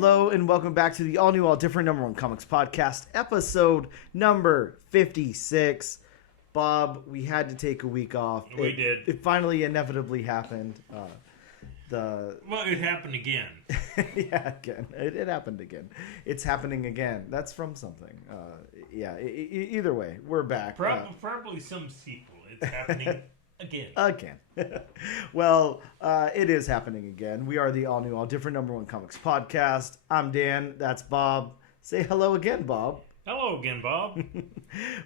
Hello and welcome back to the all-new, all-different number one comics podcast, episode number 56. Bob, we had to take a week off. We did. It finally inevitably happened. Well, it happened again. Yeah, again. It happened again. It's happening again. That's from something. Either way, we're back. Probably some sequel. It's happening again. Well, it is happening again. We are the all-new, all-different number one comics podcast. I'm Dan. That's Bob. Say hello again, Bob. Hello again, Bob.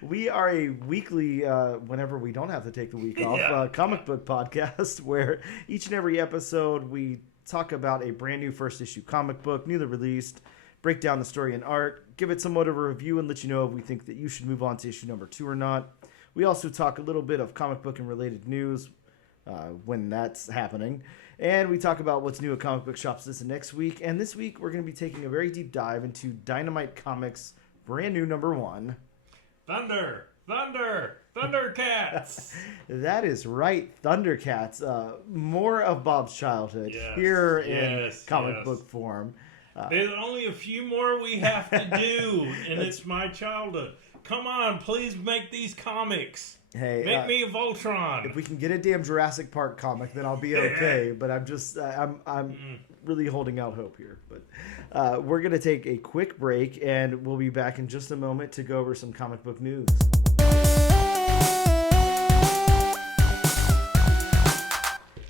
We are a weekly, whenever we don't have to take the week off, comic book podcast where each and every episode we talk about a brand new first issue comic book, newly released, break down the story and art, give it somewhat of a review, and let you know if we think that you should move on to issue number 2 or not. We also talk a little bit of comic book and related news when that's happening. And we talk about what's new at comic book shops this and next week. And this week we're going to be taking a very deep dive into Dynamite Comics' brand new number 1. Thundercats. That is right, Thundercats. More of Bob's childhood here in comic book form. There's only a few more we have to do, and it's my childhood. Come on, please make these comics. Hey, make me a Voltron. If we can get a damn Jurassic Park comic, then I'll be okay. But I'm just, I'm really holding out hope here. But we're gonna take a quick break, and we'll be back in just a moment to go over some comic book news.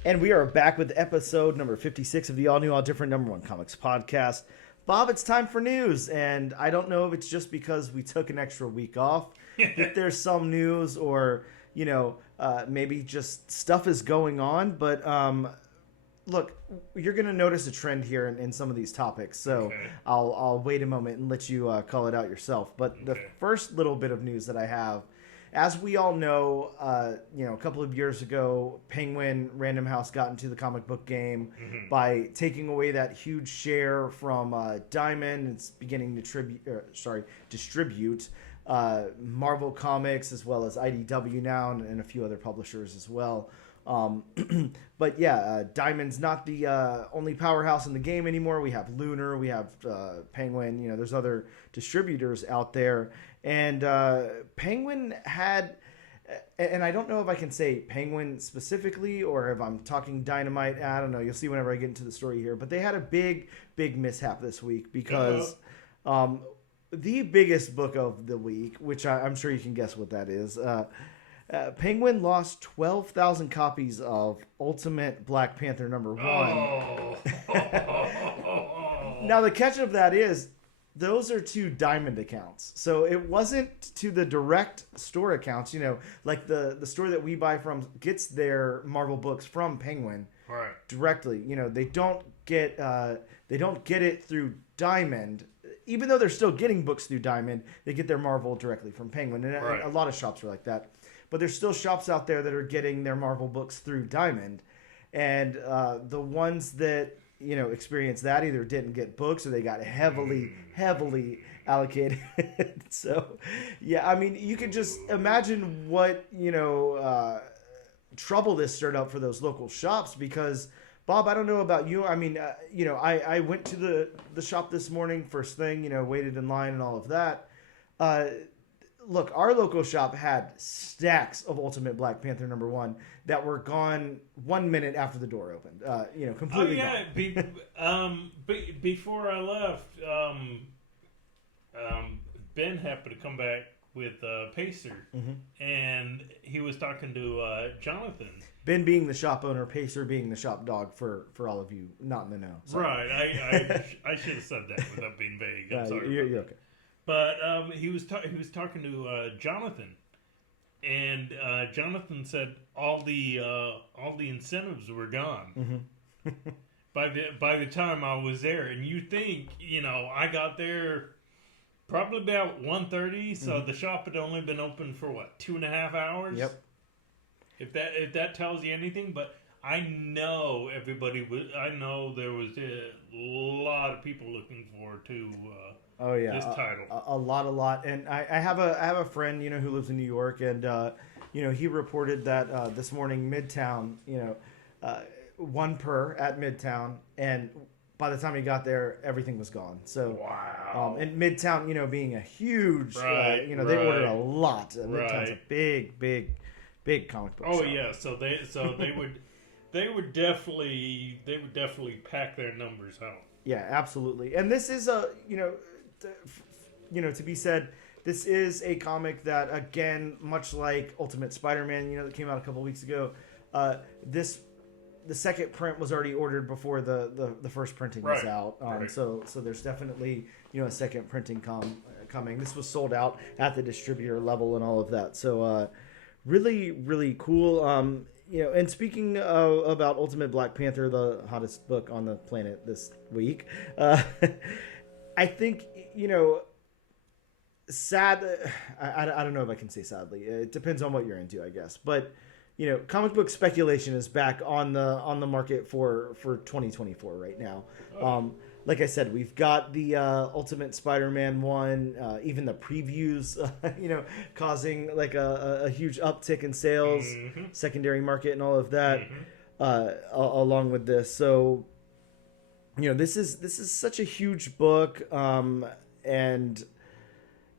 And we are back with episode number 56 of the all-new, all-different number one comics podcast. Bob, it's time for news, and I don't know if it's just because we took an extra week off, if there's some news or, maybe just stuff is going on, but look, you're going to notice a trend here in some of these topics, so I'll wait a moment and let you call it out yourself. But the first little bit of news that I have, as we all know, a couple of years ago, Penguin Random House got into the comic book game by taking away that huge share from Diamond. It's beginning to distribute Marvel Comics as well as IDW now and a few other publishers as well. But Diamond's not the only powerhouse in the game anymore. We have Lunar, we have Penguin, there's other distributors out there. And Penguin had, and I don't know if I can say Penguin specifically or if I'm talking Dynamite, I don't know, you'll see whenever I get into the story here, but they had a big mishap this week because the biggest book of the week, which I'm sure you can guess what that is, Penguin lost 12,000 copies of Ultimate Black Panther number 1. Now, the catch of that is those are to Diamond accounts. So it wasn't to the direct store accounts, like the store that we buy from gets their Marvel books from Penguin directly. They don't get it through Diamond. Even though they're still getting books through Diamond, they get their Marvel directly from Penguin. And a lot of shops are like that. But there's still shops out there that are getting their Marvel books through Diamond. And the ones that, experience that either didn't get books or they got heavily allocated. So, you can just imagine what, trouble this stirred up for those local shops because, Bob, I don't know about you. I mean, I went to the shop this morning, first thing, waited in line and all of that. Look, our local shop had stacks of Ultimate Black Panther number 1 that were gone 1 minute after the door opened. Completely gone. Before I left, Ben happened to come back with Pacer, and he was talking to Jonathan. Ben being the shop owner, Pacer being the shop dog for all of you not in the know. Sorry. Right, I should have said that without being vague. I'm sorry. You're okay. But he was talking to Jonathan, and Jonathan said all the incentives were gone by the time I was there. And you think I got there probably about 1:30, so the shop had only been open for 2.5 hours. Yep. If that tells you anything, but I know everybody was. I know there was a lot of people looking forward to. This title. A lot. And I have a friend, who lives in New York, and he reported that this morning Midtown, 1 per at Midtown, and by the time he got there, everything was gone. So, wow. And Midtown, being a huge, Right, they ordered a lot. Midtown's a Right. big comic book Oh shop. yeah, so they would definitely pack their numbers out. Yeah, absolutely. And this is a, to be said, this is a comic that, again, much like Ultimate Spider-Man, that came out a couple weeks ago, the second print was already ordered before the first printing was out. Right. So there's definitely, a second printing coming. This was sold out at the distributor level and all of that. So really, really cool. And speaking about Ultimate Black Panther, the hottest book on the planet this week, I think, sad. I don't know if I can say sadly. It depends on what you're into, I guess. But comic book speculation is back on the market for 2024 right now. Like I said, we've got the Ultimate Spider-Man one, even the previews, causing like a huge uptick in sales, secondary market, and all of that, along with this. So, this is such a huge book, and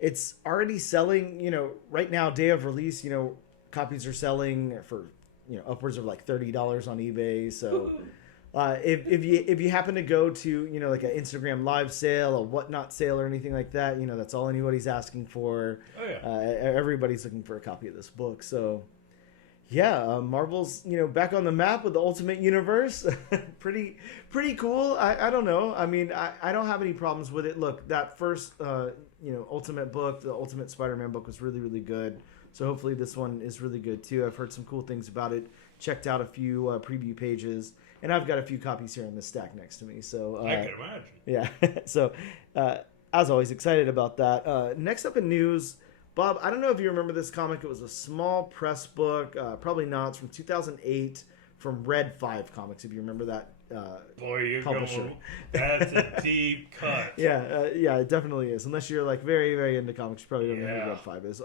it's already selling. Right now, day of release, copies are selling for upwards of like $30 on eBay. So. If you happen to go to like an Instagram live sale, a whatnot sale, or anything like that, that's all anybody's asking for. Oh yeah. Everybody's looking for a copy of this book. So yeah, Marvel's back on the map with the Ultimate Universe. pretty cool. I don't know. I mean, I don't have any problems with it. Look, that first Ultimate book, the Ultimate Spider-Man book, was really, really good. So hopefully this one is really good too. I've heard some cool things about it. Checked out a few preview pages. And I've got a few copies here in the stack next to me. So I can imagine. Yeah. So as always, excited about that. Next up in news, Bob, I don't know if you remember this comic. It was a small press book. Probably not. It's from 2008 from Red 5 Comics, if you remember that Boy, you're publisher. going. That's a deep cut. Yeah, it definitely is. Unless you're like very, very into comics, you probably don't know who Red 5 is.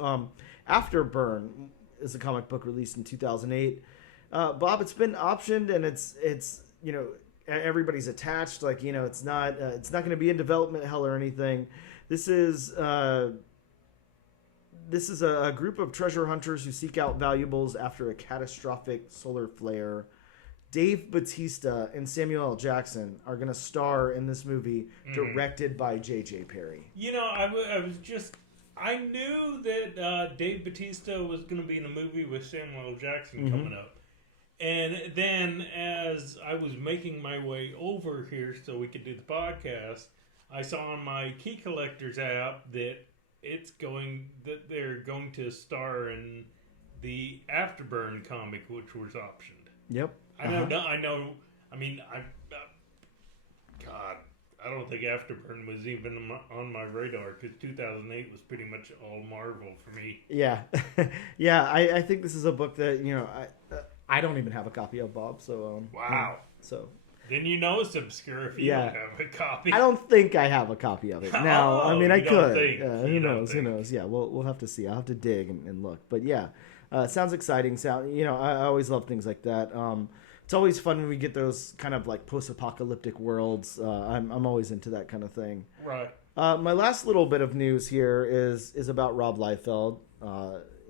Afterburn is a comic book released in 2008. Bob, it's been optioned, and it's everybody's attached. Like it's not going to be in development hell or anything. This is a group of treasure hunters who seek out valuables after a catastrophic solar flare. Dave Batista and Samuel L. Jackson are going to star in this movie, directed by J.J. Perry. I knew that Dave Batista was going to be in a movie with Samuel L. Jackson coming up. And then as I was making my way over here so we could do the podcast, I saw on my Key Collectors app that they're going to star in the Afterburn comic, which was optioned. Yep. I know. I mean, God, I don't think Afterburn was even on my radar because 2008 was pretty much all Marvel for me. Yeah. Yeah, I think this is a book that, I don't even have a copy of, Bob. So wow. So then it's obscure if you don't have a copy. I don't think I have a copy of it. Now, I mean, I could. Who knows? Think. Who knows? Yeah, we'll have to see. I'll have to dig and look. But yeah, sounds exciting. I always love things like that. It's always fun when we get those kind of like post-apocalyptic worlds. I'm always into that kind of thing. Right. My last little bit of news here is about Rob Liefeld.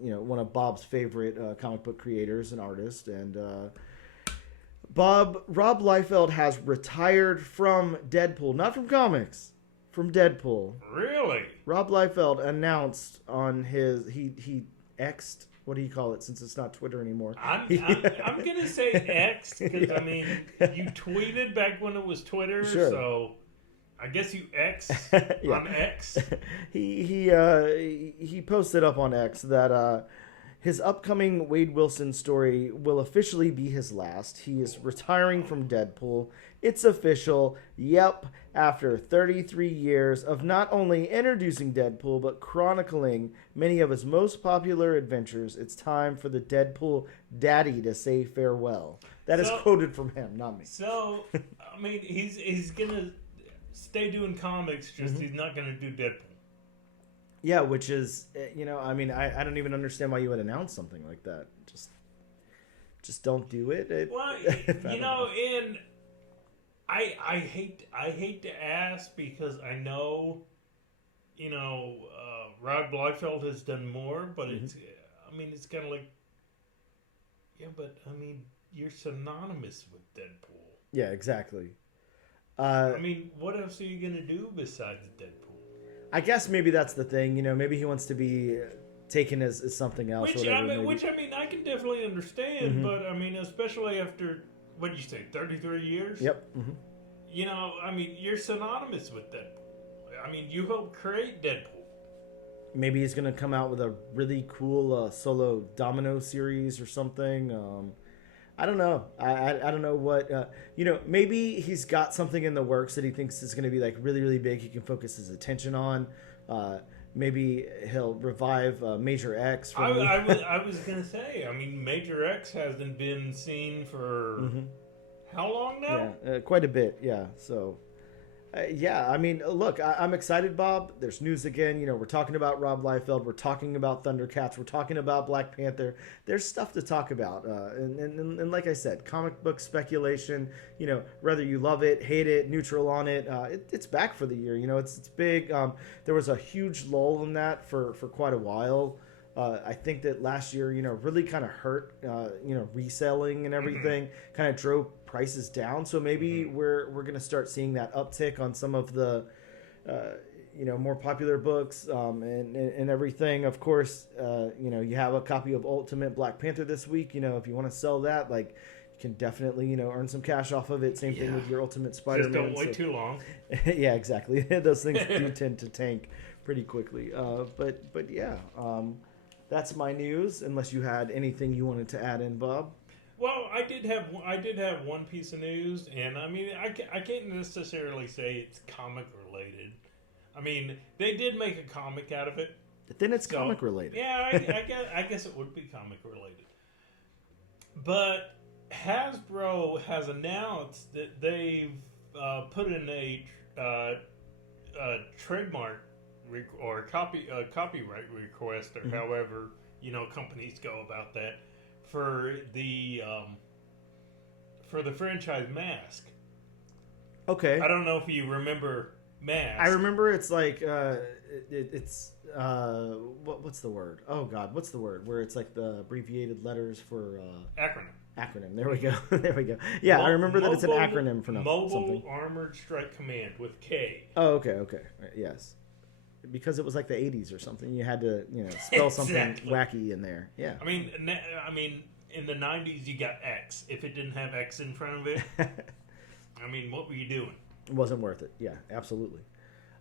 One of Bob's favorite comic book creators and artists. And Rob Liefeld has retired from Deadpool. Not from comics, from Deadpool. Really? Rob Liefeld announced on his... He X'd... What do you call it since it's not Twitter anymore? I'm going to say X because, I mean, you tweeted back when it was Twitter, so... I guess you X on X. He posted up on X that his upcoming Wade Wilson story will officially be his last. He is retiring from Deadpool. It's official. Yep, after 33 years of not only introducing Deadpool but chronicling many of his most popular adventures, it's time for the Deadpool daddy to say farewell. That is quoted from him, not me. So, I mean, he's gonna stay doing comics, he's not going to do Deadpool. Yeah, which is, I mean, I don't even understand why you would announce something like that. Just don't do it. Well, and I hate to ask because I know, Rob Liefeld has done more, but it's kind of like, yeah, but I mean, you're synonymous with Deadpool. Yeah, exactly. What else are you gonna do besides Deadpool? I guess maybe that's the thing. Maybe he wants to be taken as something else. Which I can definitely understand, but especially after what did you say, 33 years? Yep. You're synonymous with Deadpool. You helped create Deadpool. Maybe he's gonna come out with a really cool solo Domino series or something. I don't know. I don't know what maybe he's got something in the works that he thinks is going to be like really, really big. He can focus his attention on. Maybe he'll revive Major X. I was gonna say. Major X hasn't been seen for how long now? Yeah, quite a bit. Yeah. So. Look, I'm excited, Bob. There's news again. We're talking about Rob Liefeld. We're talking about Thundercats. We're talking about Black Panther. There's stuff to talk about. And like I said, comic book speculation, whether you love it, hate it, neutral on it, it's back for the year. It's big. There was a huge lull in that for quite a while. I think that last year, really kind of hurt, reselling and everything, kind of drove prices down. So maybe we're going to start seeing that uptick on some of the, more popular books and everything. Of course, you have a copy of Ultimate Black Panther this week. If you want to sell that, like, you can definitely, earn some cash off of it. Same thing with your Ultimate Spider-Man. Just don't wait too long. Yeah, exactly. Those things do tend to tank pretty quickly. But yeah. That's my news. Unless you had anything you wanted to add in, Bob. Well, I did have one piece of news, and I can't necessarily say it's comic related. They did make a comic out of it. Then it's comic related. Yeah, I guess it would be comic related. But Hasbro has announced that they've put in a trademark or copyright request, or however companies go about that for the franchise Mask. Okay. I don't know if you remember Mask. I remember it's like it's what's the word? Oh God, what's the word? Where it's like the abbreviated letters for acronym. There we go. There we go. Yeah, I remember that it's an acronym for Mobile something. Armored Strike Command with K. Oh, okay. Yes. Because it was like the 80s or something. You had to, spell something wacky in there. Yeah. In the 90s you got X. If it didn't have X in front of it, what were you doing? It wasn't worth it. Yeah, absolutely.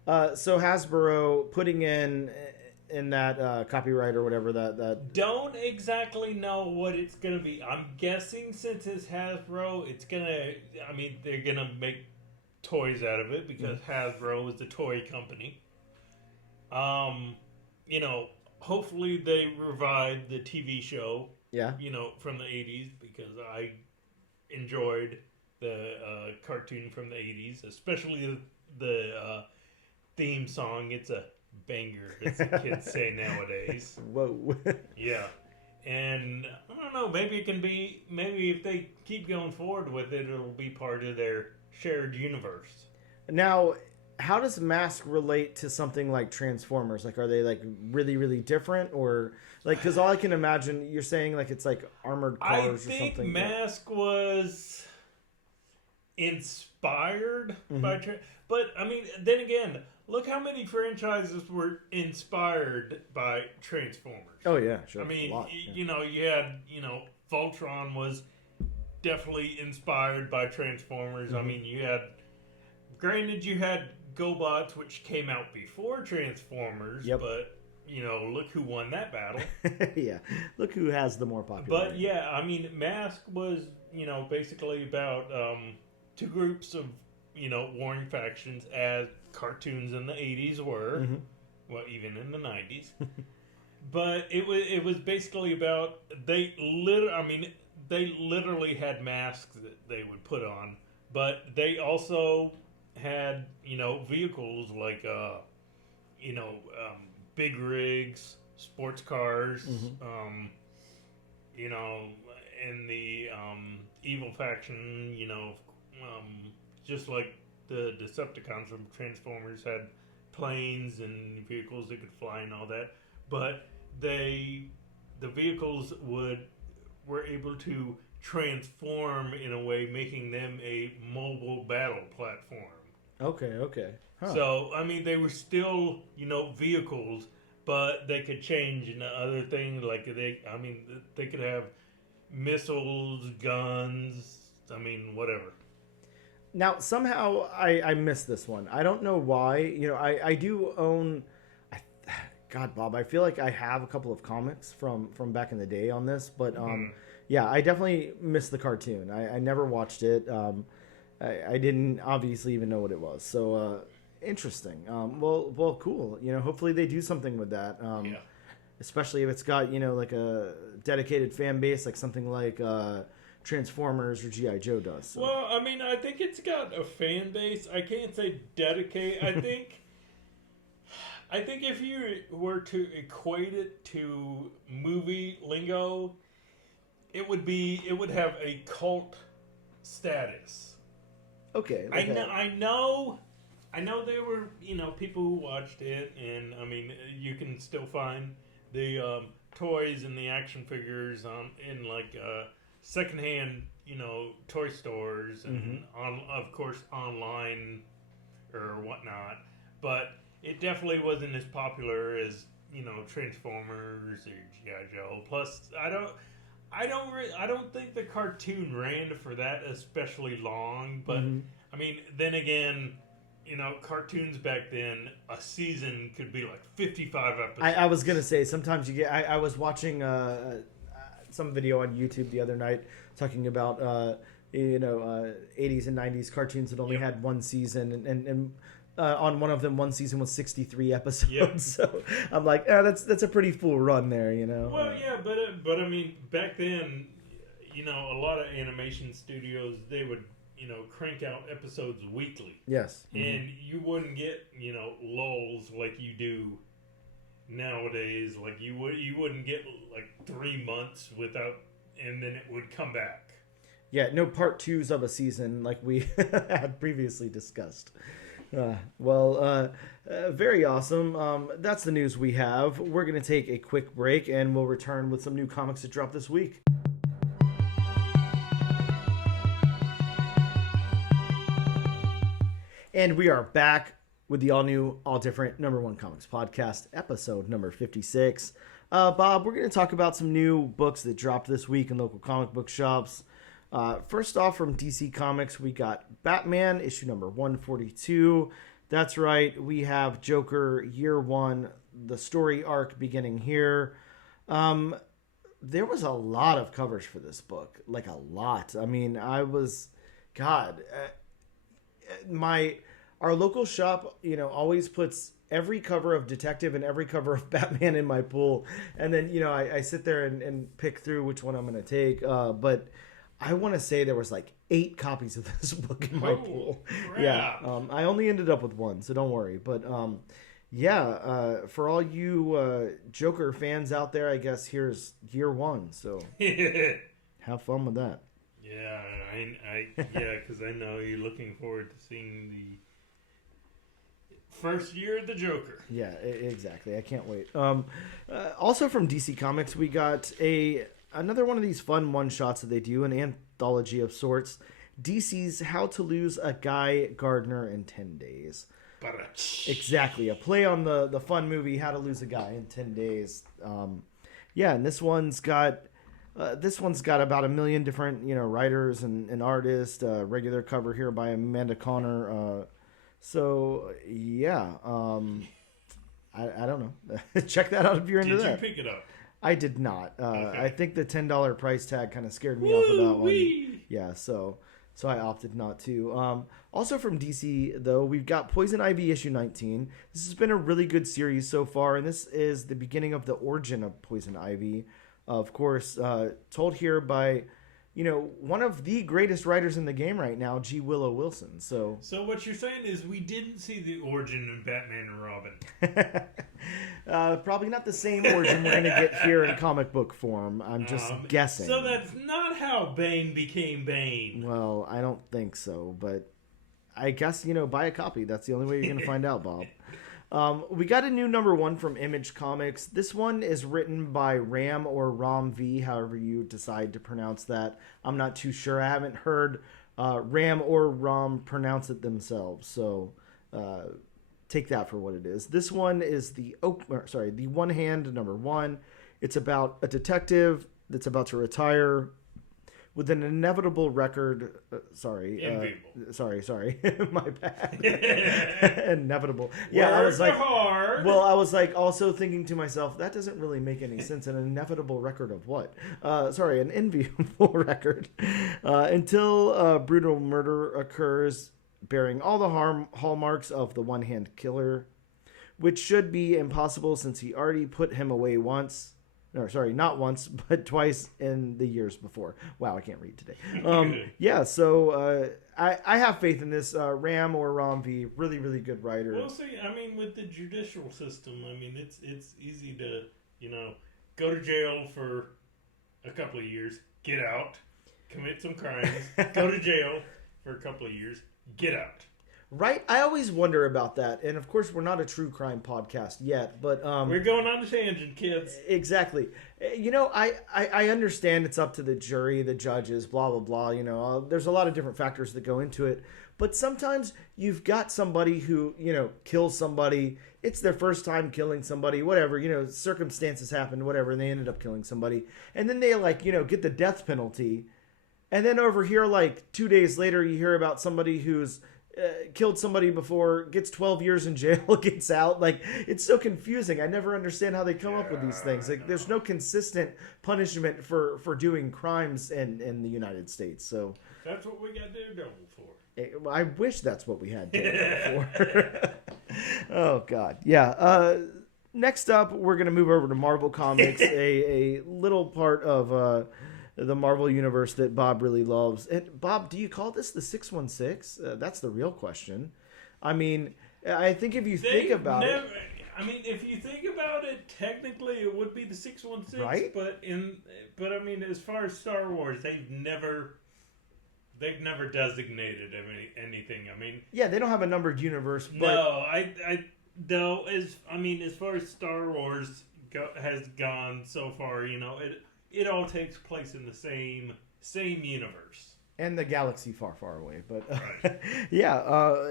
So Hasbro putting in that copyright or whatever that don't exactly know what it's gonna be. I'm guessing since it's Hasbro, it's gonna. They're gonna make toys out of it because Hasbro is the toy company. Hopefully they revive the TV show. Yeah. From the 80s, because I enjoyed the cartoon from the 80s, especially the theme song. It's a banger, as the kids say nowadays. Whoa. Yeah. And I don't know, maybe if they keep going forward with it, it'll be part of their shared universe. Now, how does Mask relate to something like Transformers? Like, are they like really, really different, or like? Because all I can imagine, you're saying like it's like armored cars or something. I think Mask was inspired by, but then again, look how many franchises were inspired by Transformers. Oh yeah, sure. A lot, you had Voltron was definitely inspired by Transformers. You had, granted, you had GoBots, which came out before Transformers, but look who won that battle. Yeah, look who has the more popular. But yeah, Mask was basically about two groups of warring factions, as cartoons in the 80s were, well, even in the 90s. But it was basically about they literally had masks that they would put on, but they also had vehicles like big rigs, sports cars, in the evil faction, just like the Decepticons from Transformers had planes and vehicles that could fly and all that, but the vehicles were able to transform in a way, making them a mobile battle platform. Okay. Huh. So, I mean, they were still, vehicles, but they could change into other things. Like, they could have missiles, guns, whatever. Now, somehow, I missed this one. I don't know why. I do own... God, Bob, I feel like I have a couple of comics from back in the day on this, but yeah, I definitely missed the cartoon. I never watched it. I didn't obviously even know what it was. So interesting. Well, cool. Hopefully they do something with that. Yeah. Especially if it's got like a dedicated fan base, like something like Transformers or G.I. Joe does. So. Well, I think it's got a fan base. I can't say dedicated. I think if you were to equate it to movie lingo, it would have a cult status. Okay. I know there were people who watched it, and you can still find the toys and the action figures in like secondhand toy stores and of course online or whatnot, but it definitely wasn't as popular as Transformers or G.I. Joe. Plus, I don't think the cartoon ran for that especially long. But then again, cartoons back then, a season could be like 55 episodes. I was gonna say sometimes you get. I was watching some video on YouTube the other night talking about 80s and 90s cartoons that only had one season and on one of them, one season was 63 episodes. Yep. So I'm like, that's a pretty full run there, Well, yeah, but back then, a lot of animation studios, they would, crank out episodes weekly. Yes. And you wouldn't get, lulls like you do nowadays. Like you wouldn't get like 3 months without, and then it would come back. Yeah, no part twos of a season like we had previously discussed. Very awesome. That's the news we have. We're going to take a quick break and we'll return with some new comics that dropped this week. And we are back with the all-new, all-different #1 Comics Podcast, episode number 56. Bob, we're going to talk about some new books that dropped this week in local comic book shops. First off, from DC Comics, we got Batman, issue number 142. That's right, we have Joker, year 1, the story arc beginning here. There was a lot of covers for this book, like a lot. Our local shop, always puts every cover of Detective and every cover of Batman in my pool. And then, I sit there and pick through which one I'm going to take. But I want to say there was like 8 copies of this book in my pool. Crap. Yeah, I only ended up with 1, so don't worry. But for all you Joker fans out there, I guess here's year 1. So have fun with that. Yeah, because I know you're looking forward to seeing the first year of the Joker. Yeah, exactly. I can't wait. Also from DC Comics, we got another one of these fun one-shots that they do, an anthology of sorts. DC's How to Lose a Guy Gardner in 10 Days. Exactly. A play on the fun movie How to Lose a Guy in 10 Days. And this one's got about 1 million different, writers and artists. Regular cover here by Amanda Connor. I don't know. Check that out if you're into that. Did you pick it up? I did not. Okay. I think the $10 price tag kind of scared me off of that one. Yeah, so I opted not to. Also from DC, though, we've got Poison Ivy issue 19. This has been a really good series so far, and this is the beginning of the origin of Poison Ivy. Of course, told here by, one of the greatest writers in the game right now, G. Willow Wilson. So what you're saying is we didn't see the origin of Batman and Robin. Probably not the same origin we're going to get here in comic book form. I'm just guessing. So that's not how Bane became Bane. Well, I don't think so, but I guess, buy a copy. That's the only way you're going to find out, Bob. We got a new number 1 from Image Comics. This one is written by Ram or Ram V, however you decide to pronounce that. I'm not too sure. I haven't heard Ram or Ram pronounce it themselves, so take that for what it is. This one is the one hand number 1. It's about a detective that's about to retire with an inevitable record. Sorry, my bad. Inevitable. Yeah, I was like, well, I was like also thinking to myself, that doesn't really make any sense. An inevitable record of what? An enviable record. Until brutal murder occurs, bearing all the hallmarks of the one-hand killer, which should be impossible since he already put him away once. Not once, but twice in the years before. Wow, I can't read today. So I have faith in this. Ram or Ramvi, really, really good writer. Well, see, I mean, with the judicial system, I mean, it's easy to, go to jail for a couple of years, get out, commit some crimes, go to jail for a couple of years, get out. Right? I always wonder about that. And of course, we're not a true crime podcast yet, but we're going on the tangent, kids. Exactly. I understand it's up to the jury, the judges, blah, blah, blah. There's a lot of different factors that go into it. But sometimes you've got somebody who, kills somebody. It's their first time killing somebody, whatever, circumstances happen, whatever, and they ended up killing somebody. And then they get the death penalty. And then over here, 2 days later, you hear about somebody who's killed somebody before, gets 12 years in jail, gets out. It's so confusing. I never understand how they come up with these things. There's no consistent punishment for doing crimes in the United States. So that's what we got Daredevil for. I wish that's what we had Daredevil for. Oh, God. Yeah. Next up, we're going to move over to Marvel Comics, a little part of the Marvel universe that Bob really loves. And Bob, do you call this the 616? That's the real question. I mean, I think if you think about it, if you think about it, technically it would be the 616. Right? But I mean, as far as Star Wars, they've never designated anything. I mean, yeah, they don't have a numbered universe. But no, as far as Star Wars has gone so far, it all takes place in the same universe. And the galaxy far, far away. But right.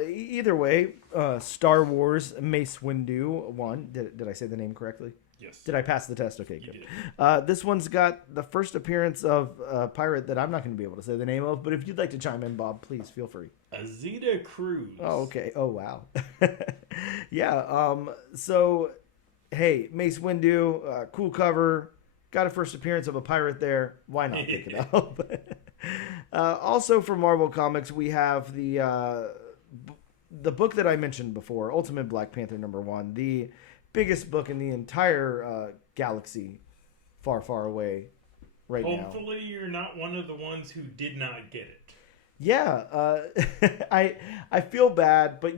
Either way, Star Wars Mace Windu 1. Did I say the name correctly? Yes. Did I pass the test? Okay, you good. Did. This one's got the first appearance of a pirate that I'm not going to be able to say the name of, but if you'd like to chime in, Bob, please feel free. Azita Cruz. Oh, okay. Oh, wow. Yeah. So, hey, Mace Windu, cool cover. Got a first appearance of a pirate there. Why not pick it up? Also for Marvel Comics, we have the book that I mentioned before, Ultimate Black Panther #1, the biggest book in the entire galaxy, far, far away right now. Hopefully you're not one of the ones who did not get it. Yeah, I feel bad, but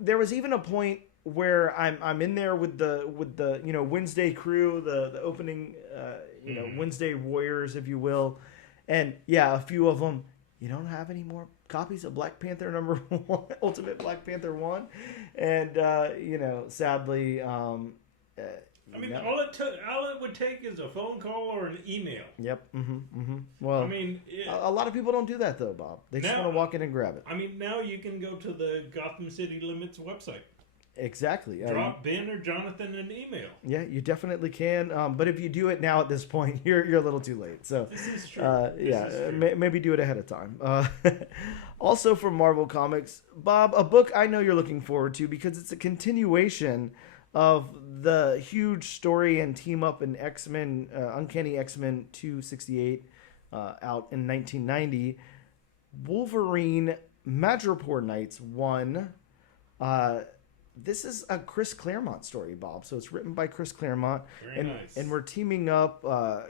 there was even a point where I'm in there with the Wednesday crew, the opening Wednesday Warriors, if you will, and yeah, a few of them. You don't have any more copies of Black Panther #1, Ultimate Black Panther 1, and sadly, all it would take is a phone call or an email. Yep. Well, a lot of people don't do that though, Bob. They just want to walk in and grab it. Now you can go to the Gotham City Limits website. Exactly. Drop Ben or Jonathan an email. Yeah, you definitely can. But if you do it now at this point, you're a little too late. So this is true. Maybe do it ahead of time. Also from Marvel Comics, Bob, a book I know you're looking forward to because it's a continuation of the huge story and team up in X-Men, Uncanny X-Men 268, out in 1990. Wolverine Madripoor Knights 1. This is a Chris Claremont story, Bob. So it's written by Chris Claremont. Very nice. And we're teaming up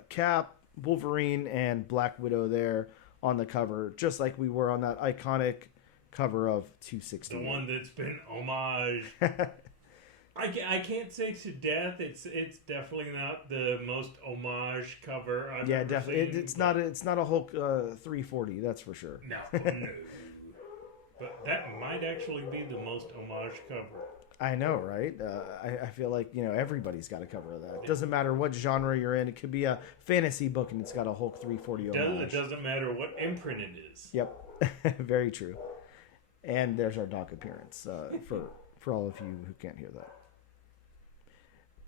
Cap, Wolverine, and Black Widow there on the cover, just like we were on that iconic cover of 260. The one that's been homage. I can't say to death. It's definitely not the most homage cover I've ever seen. It's not a Hulk 340, that's for sure. No. But that might actually be the most homage cover. I know, right? I feel like, everybody's got a cover of that. It doesn't matter what genre you're in. It could be a fantasy book and it's got a Hulk 340 homage. It doesn't matter what imprint it is. Yep. Very true. And there's our dog appearance for all of you who can't hear that.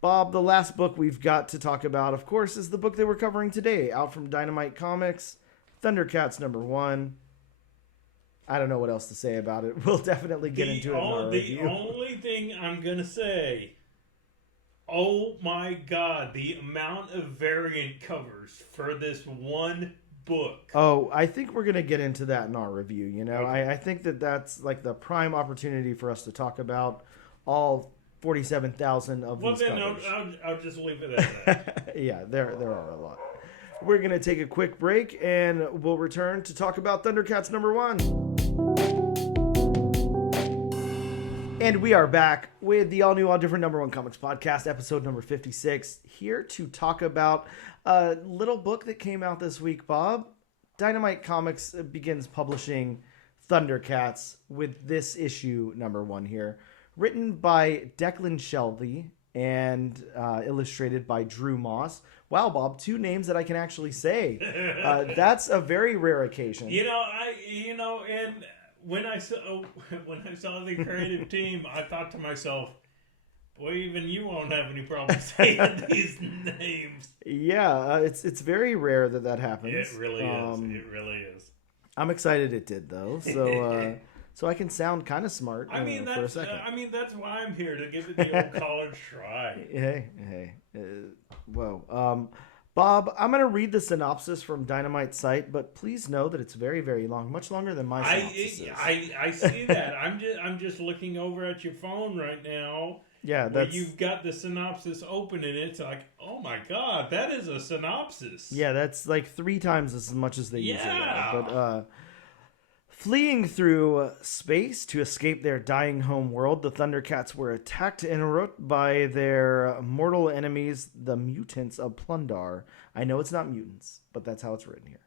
Bob, the last book we've got to talk about, of course, is the book that we're covering today, out from Dynamite Comics, Thundercats #1. I don't know what else to say about it. We'll definitely get into it in our review. The only thing I'm going to say, oh my God, the amount of variant covers for this one book. Oh, I think we're going to get into that in our review. Okay. I think that's like the prime opportunity for us to talk about all 47,000 of these covers. Well, then I'll just leave it at that. Yeah, there are a lot. We're going to take a quick break, and we'll return to talk about Thundercats #1. And we are back with the all-new, all-different #1 Comics Podcast, episode number 56, here to talk about a little book that came out this week, Bob. Dynamite Comics begins publishing Thundercats with this issue #1 here, written by Declan Shalvey and illustrated by Drew Moss. Wow, Bob, 2 names that I can actually say. That's a very rare occasion. And when I saw the creative team, I thought to myself, boy, even you won't have any problem saying these names. Yeah, it's very rare that happens. It really is. It really is. I'm excited it did, though. So I can sound kind of smart for a second. That's why I'm here, to give it the old college try. Hey. Whoa. Bob, I'm going to read the synopsis from Dynamite's site, but please know that it's very, very long, much longer than my synopsis is. I see that. I'm just looking over at your phone right now. Yeah, where you've got the synopsis open, and it's like, oh my God, that is a synopsis. Yeah, that's like 3 times as much as they usually are. But fleeing through space to escape their dying home world, the Thundercats were attacked en route by their mortal enemies, the mutants of Plundar. I know it's not mutants, but that's how it's written here.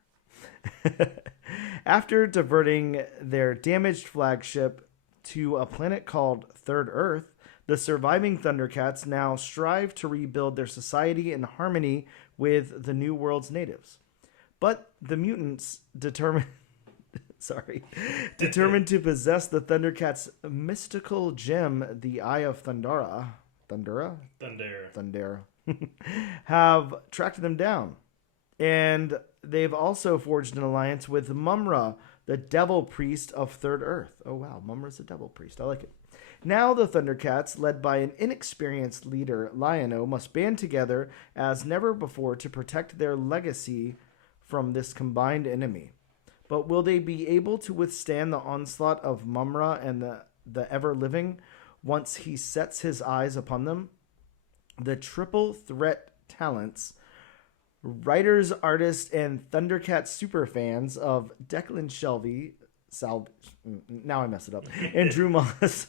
After diverting their damaged flagship to a planet called Third Earth, the surviving Thundercats now strive to rebuild their society in harmony with the new world's natives. But the mutants determined to possess the Thundercats' mystical gem, the Eye of Thundera, have tracked them down. And they've also forged an alliance with Mumra, the devil priest of Third Earth. Oh, wow. Mumra's the devil priest. I like it. Now the Thundercats, led by an inexperienced leader, Lion-O, must band together as never before to protect their legacy from this combined enemy. But will they be able to withstand the onslaught of Mumra and the ever-living once he sets his eyes upon them? The triple threat talents, writers, artists, and Thundercat superfans of Declan Shalvey, now I mess it up, and Drew Moss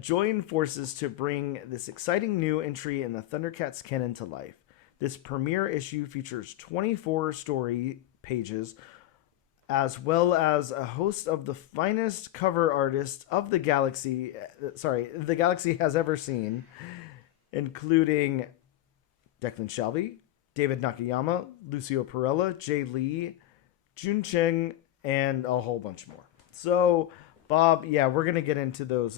join forces to bring this exciting new entry in the Thundercats canon to life. This premiere issue features 24 story pages, as well as a host of the finest cover artists of the galaxy has ever seen, including Declan Shalvey, David Nakayama, Lucio Perella, Jay Lee, Jun Cheng, and a whole bunch more. So, Bob, yeah, we're going to get into those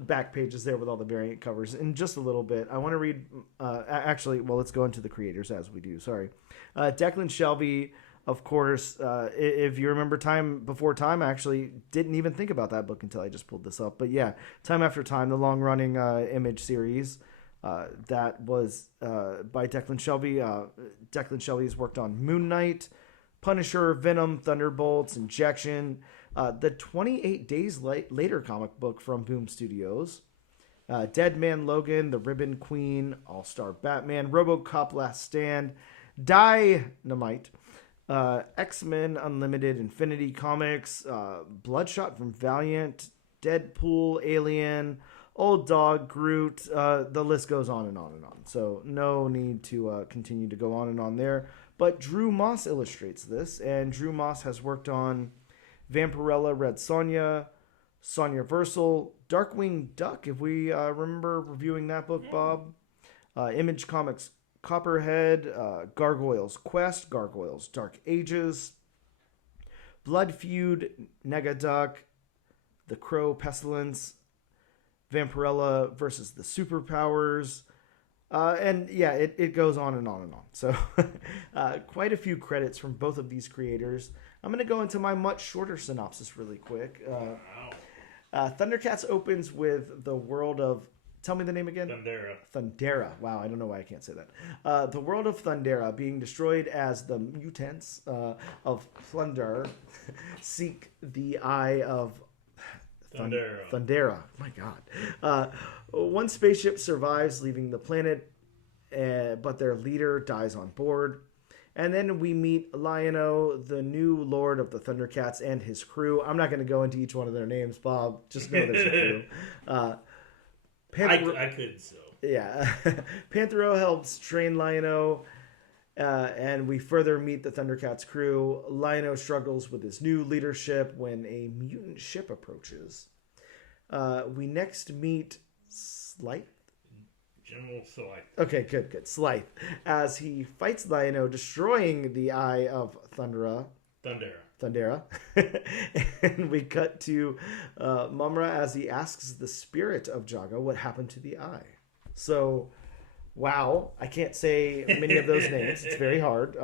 back pages there with all the variant covers in just a little bit. I want to read, let's go into the creators as we do. Sorry. Declan Shalvey, of course, if you remember Time Before Time, I actually didn't even think about that book until I just pulled this up. But yeah, Time After Time, the long-running Image series that was by Declan Shalvey. Declan Shalvey has worked on Moon Knight, Punisher, Venom, Thunderbolts, Injection, the 28 Days Later comic book from Boom Studios, Dead Man Logan, The Ribbon Queen, All-Star Batman, RoboCop Last Stand, Dynamite, X-Men Unlimited Infinity Comics, Bloodshot from Valiant, Deadpool, Alien, Old Dog, Groot, the list goes on and on and on. So no need to continue to go on and on there. But Drew Moss illustrates this, and Drew Moss has worked on Vampirella, Red Sonja, Sonja Versal, Darkwing Duck, if we remember reviewing that book, Bob. Image Comics Copperhead, Gargoyles Quest, Gargoyles Dark Ages, Blood Feud, Negaduck, The Crow Pestilence, Vampirella versus the Superpowers. And yeah, it goes on and on and on. So quite a few credits from both of these creators. I'm going to go into my much shorter synopsis really quick. Thundercats opens with the world of... Tell me the name again. Thundera. Wow, I don't know why I can't say that. The world of Thundera being destroyed as the mutants of Thunder seek the eye of Thundera. My God. One spaceship survives, leaving the planet, but their leader dies on board. And then we meet Lion-O, the new lord of the Thundercats, and his crew. I'm not going to go into each one of their names, Bob. Just know there's a crew. I could so. Yeah. Panthero helps train Lion-O, and we further meet the Thundercats crew. Lion-O struggles with his new leadership when a mutant ship approaches. We next meet Slythe. General Slythe. Okay, good. Slythe. As he fights Lion-O, destroying the eye of Thundera. And we cut to Mumra as he asks the spirit of Jaga what happened to the eye. So, wow, I can't say many of those names. It's very hard,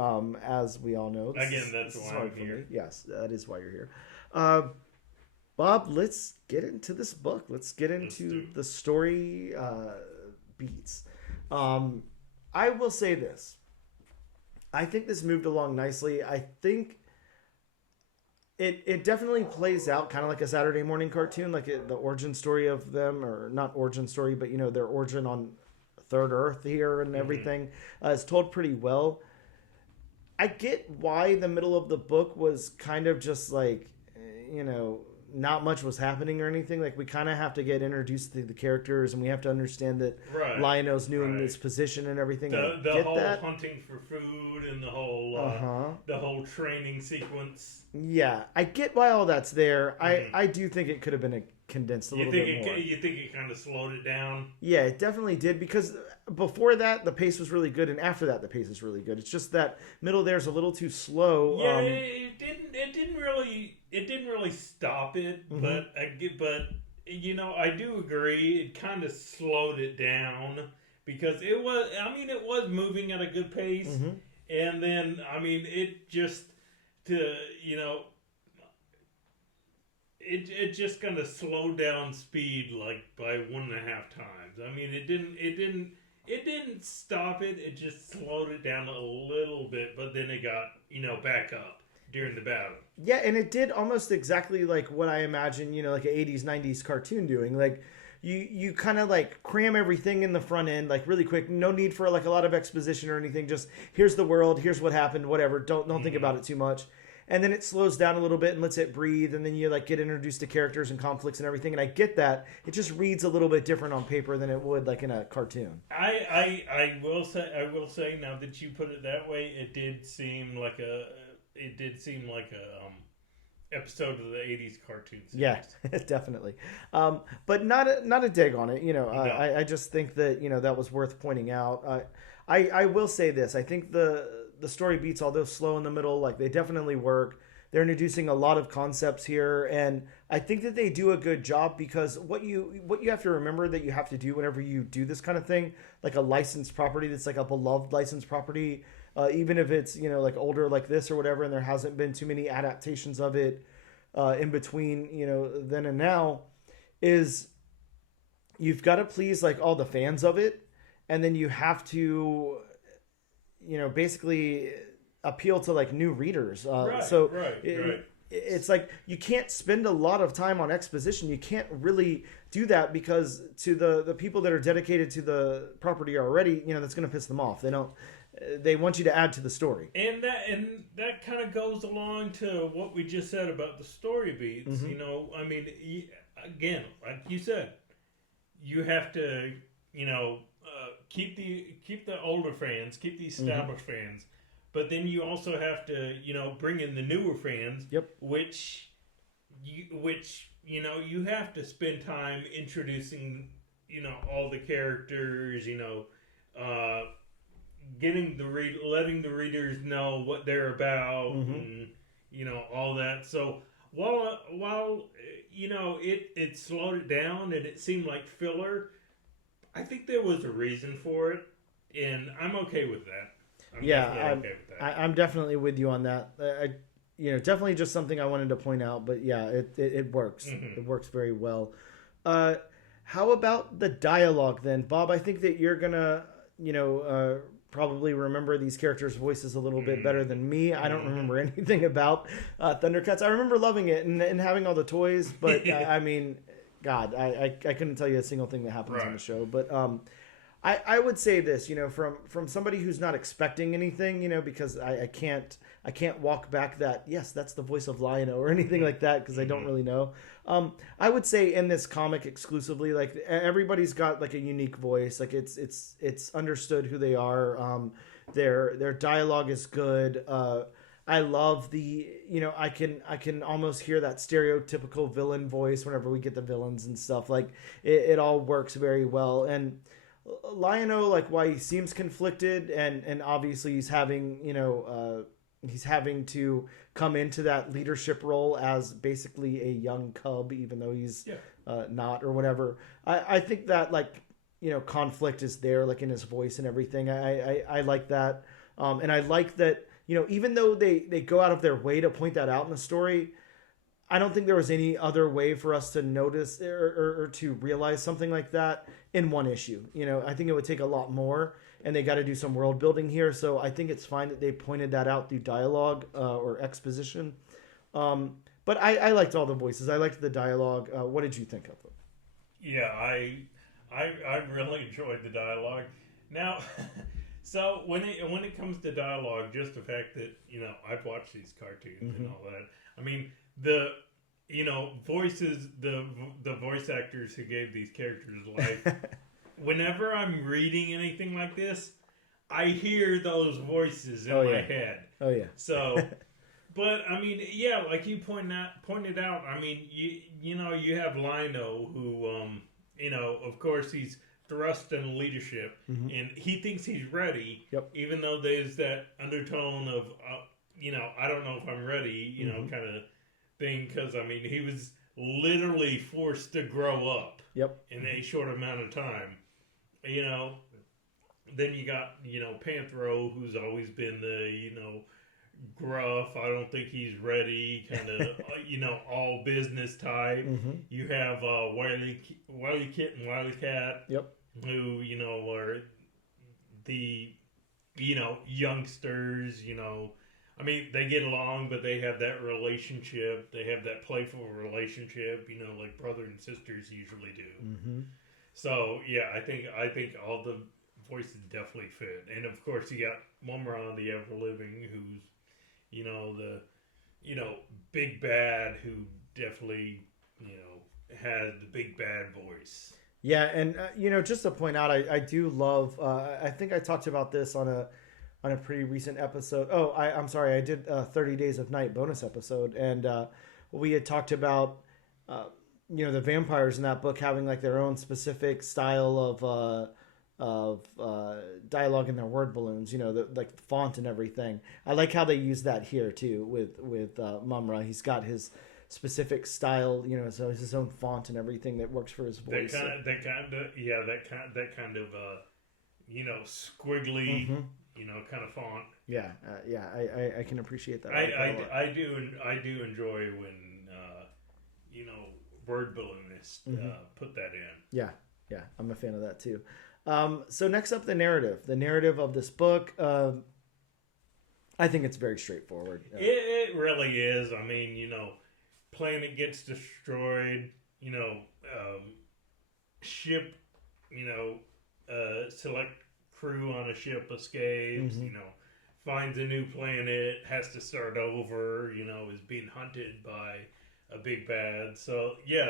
as we all know. That's why I'm here. Yes, that is why you're here. Bob, let's get into this book. Let's get into the story beats. I will say this. I think this moved along nicely. I think it definitely plays out kind of like a Saturday morning cartoon, like the origin story of them, or not origin story, but their origin on Third Earth here and everything is told pretty well. I get why the middle of the book was kind of just like, not much was happening or anything. Like, we kind of have to get introduced to the characters, and we have to understand that Lion-O's new in this position and everything. The whole hunting for food and the whole training sequence. Yeah, I get why all that's there. I do think it could have been condensed a little bit more. You think it kind of slowed it down? Yeah, it definitely did, because before that the pace was really good, and after that the pace is really good. It's just that middle there's a little too slow. Yeah, it didn't really stop it, but I do agree it kind of slowed it down, because it was moving at a good pace, and then it just it just kind of slowed down speed like by 1.5 times. It didn't stop it. It just slowed it down a little bit, but then it got back up during the battle. Yeah, and it did almost exactly like what I imagine, like an 80s, 90s cartoon doing. Like, you kind of like cram everything in the front end, like really quick. No need for like a lot of exposition or anything. Just here's the world, here's what happened, whatever. Don't think about it too much. And then it slows down a little bit and lets it breathe, and then you like get introduced to characters and conflicts and everything. And I get that. It just reads a little bit different on paper than it would like in a cartoon. I will say now that you put it that way, it did seem like a episode of the 80s cartoon series. Yeah, definitely. But not a dig on it. No. I just think that, that was worth pointing out. I will say this. I think the story beats, although slow in the middle, like they definitely work. They're introducing a lot of concepts here, and I think that they do a good job, because what you have to remember that you have to do whenever you do this kind of thing, like a licensed property that's like a beloved licensed property, even if it's like older like this or whatever, and there hasn't been too many adaptations of it in between then and now, is you've got to please like all the fans of it, and then you have to basically appeal to like new readers. It's like you can't spend a lot of time on exposition. You can't really do that, because to the people that are dedicated to the property already, that's going to piss them off. They want you to add to the story. And that kind of goes along to what we just said about the story beats. Again, like you said, you have to, keep the older fans, keep the established fans, but then you also have to, bring in the newer fans, which which you have to spend time introducing all the characters, getting letting the readers know what they're about, and all that. So while it slowed it down and it seemed like filler, I think there was a reason for it, and I'm okay with that. I'm definitely with you on that. Definitely just something I wanted to point out, but yeah, it works. It works very well. How about the dialogue then, Bob? I think that you're gonna, probably remember these characters' voices a little bit better than me. I don't remember anything about Thundercats. I remember loving it and having all the toys, but I mean, God, I couldn't tell you a single thing that happens on the show. But I would say this, from somebody who's not expecting anything, because I can't walk back that, yes, that's the voice of Lion-O or anything like that, because I don't really know. I would say in this comic exclusively, like everybody's got like a unique voice. Like it's understood who they are. Their dialogue is good. I love the, I can almost hear that stereotypical villain voice whenever we get the villains and stuff. Like it all works very well. And Lion-O, like, why he seems conflicted, and obviously he's having to come into that leadership role as basically a young cub, even though he's not or whatever. I think that, like, conflict is there, like, in his voice and everything. I like that. And I like that, even though they go out of their way to point that out in the story, I don't think there was any other way for us to notice or to realize something like that in one issue. I think it would take a lot more, and they got to do some world building here. So I think it's fine that they pointed that out through dialogue or exposition. But I liked all the voices. I liked the dialogue. What did you think of them? Yeah, I really enjoyed the dialogue. Now, so when it comes to dialogue, just the fact that I've watched these cartoons and all that. I mean, the voices, the voice actors who gave these characters life. Whenever I'm reading anything like this, I hear those voices in my head. Oh yeah. So, but I mean, yeah, like you pointed out. I mean, you have Lion-O who, of course he's thrust in leadership, and he thinks he's ready. Yep. Even though there's that undertone of, I don't know if I'm ready. Kind of thing, because I mean he was literally forced to grow up in a short amount of time. Then you got Panthro, who's always been the gruff, I don't think he's ready, kind of all business type. You have Wily Kit and Wily Cat, who are the youngsters. I mean, they get along, but they have that relationship. They have that playful relationship, like brother and sisters usually do. So yeah, I think all the voices definitely fit. And of course, you got Mumra, the Ever Living, who's the big bad, who definitely has the big bad voice. Yeah, and just to point out, I do love. I think I talked about this on a pretty recent episode. Oh, I'm sorry. I did 30 Days of Night bonus episode. And we had talked about, the vampires in that book having like their own specific style of dialogue in their word balloons, like font and everything. I like how they use that here too with Mumra. He's got his specific style, so his own font and everything that works for his voice. That kind of squiggly, kind of font. Yeah, I can appreciate that. I do enjoy when word balloonists put that in. Yeah, I'm a fan of that too. So next up, the narrative of this book. I think it's very straightforward. It really is. I mean, planet gets destroyed. Ship. Select crew on a ship escapes. Finds a new planet. Has to start over. Is being hunted by a big bad. So yeah,